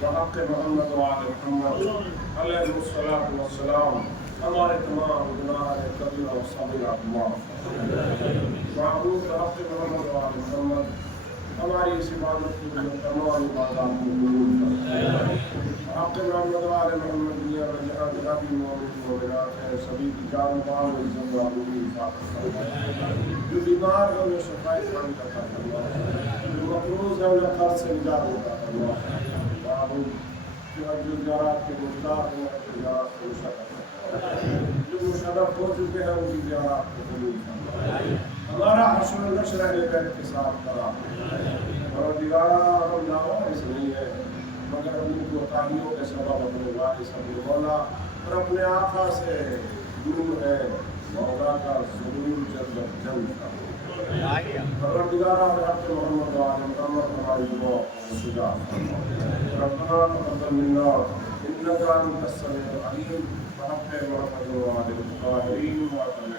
بحق محمد و آل محمد علیہ الصلوۃ والسلام ہمارے تمام گناہ کبیرہ و صغیرہ معاف معبود بحق محمد و آل محمد ہماری اس عبادت کی تمام عبادات کو قبول کر بحق محمد و آل محمد دنیا میں جہاں جہاں بھی مومنات ہیں سبھی کی جان مال و عزت و آبرو کی حفاظت فرما جو بیمار ہیں انہیں شفاء کاملہ عطا فرما جو مقروض ہیں انہیں قرض سے نجات عطا فرما معبود جو زیارات کے مشتاق ہیں جو زیارات کو مشرف جو مشرف ہو چکے ہیں ان کی زیارات کو قبول فرما ہمارا حشر و نشر اہل بیت کے ساتھ کرا پروردگارا ہم ناواز نہیں ہے مگر اپنی کوتاہیوں کے سبب اپنے وارث اپنے مولا اور اپنے آقا سے دور ہے مولا کا ضرور جلد کا پروردگارا رحمت محمد و آل محمد ہماری دعا سجا ربنا تقبل منا انك انت السميع العليم ورحمت محمد و آل الطاهرين وعلى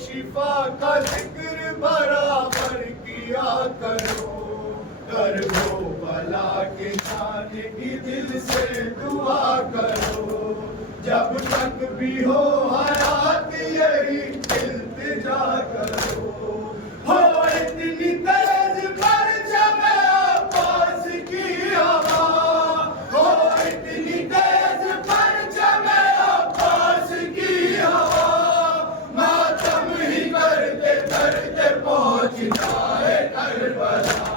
شفا کا ذکر برابر کیا کرو کرو بلا کے جانے کی دل سے دعا کرو جب تک بھی ہو حیات یہی التجا کرو ہو اتنی تیز پرچم عباس کی ہوا ہو اتنی تیز پرچم عباس کی ہوا پہنچ جائے کربلا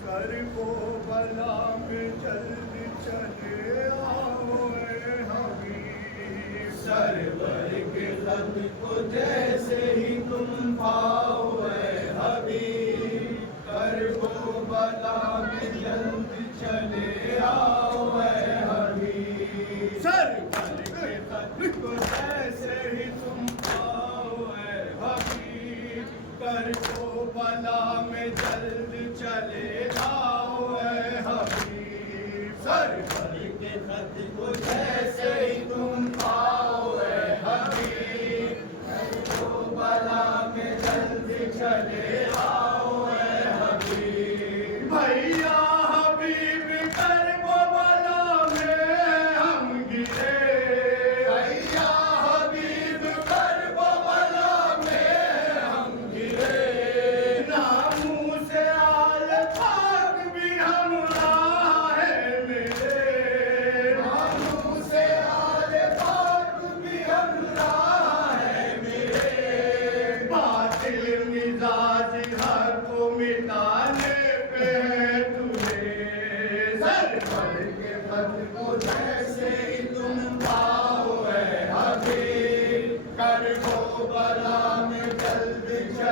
سر کو بلا میں جلد چلے آؤ اے حبیب سرور کے خط کو جیسے ہی تم پاؤ اے حبیب کر کو بلا میں جلد چلے آؤ اے حبیب سرور کے خط کو جیسے ہی تم پاؤ اے حبیب کر کو بلا میں جلد چلے آؤ اے حبیب سرور کے خط کو جیسے ہی تم پاؤ اے حبیب کر کو بلا میں جلد چلے آؤ اے حبیب بھیا حبیب کر کو بلا میں ہم گرے بھیا حبیب کر کو بلا میں ہم گرے ناموں سے آل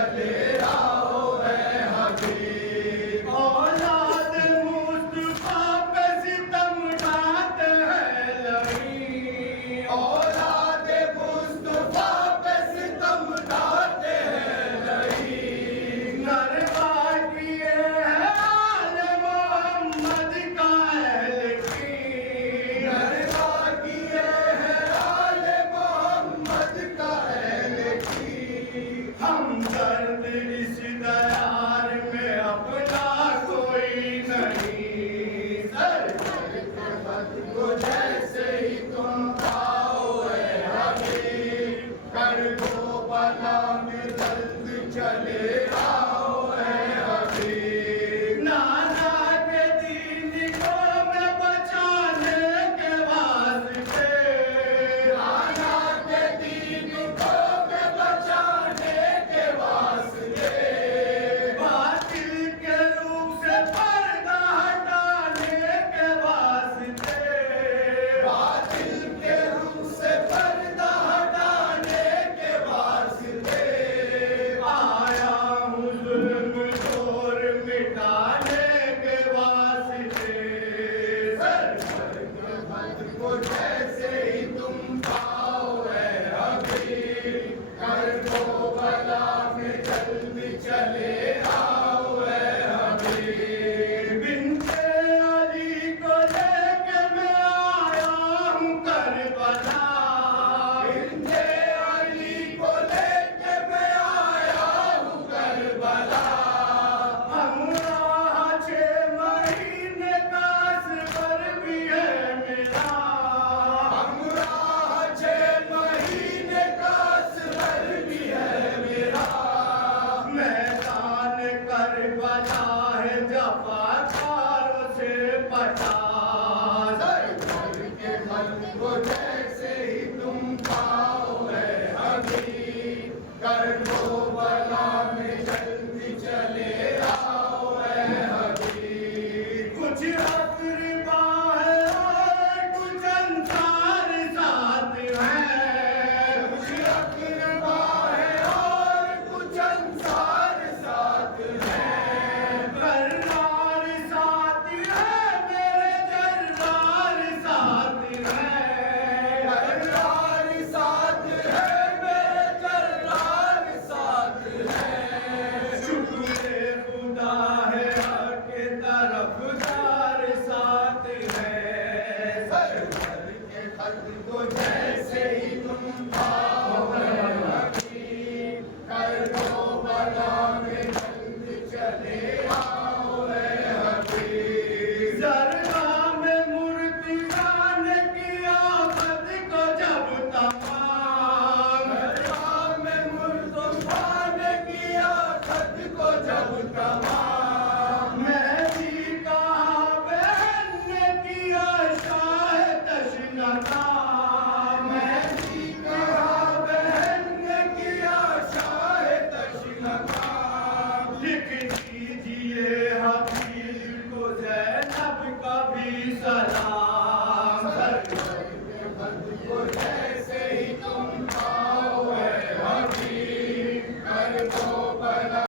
چلے آؤ اے حبیب اولاد مصطفیٰ پہ ستم ڈھاتے ہیں لعین اولاد مصطفیٰ پہ ستم ڈھاتے ہیں لعین نروا کیے ہیں آل محمد کا اہل کی نروا کیے ہیں آل محمد کا اہل کی ہم درد اس دیار میں اپنا کوئی نہیں سر کو جیسے ہی تم پاؤ اے حبیب کر دو بلا میں درد چلے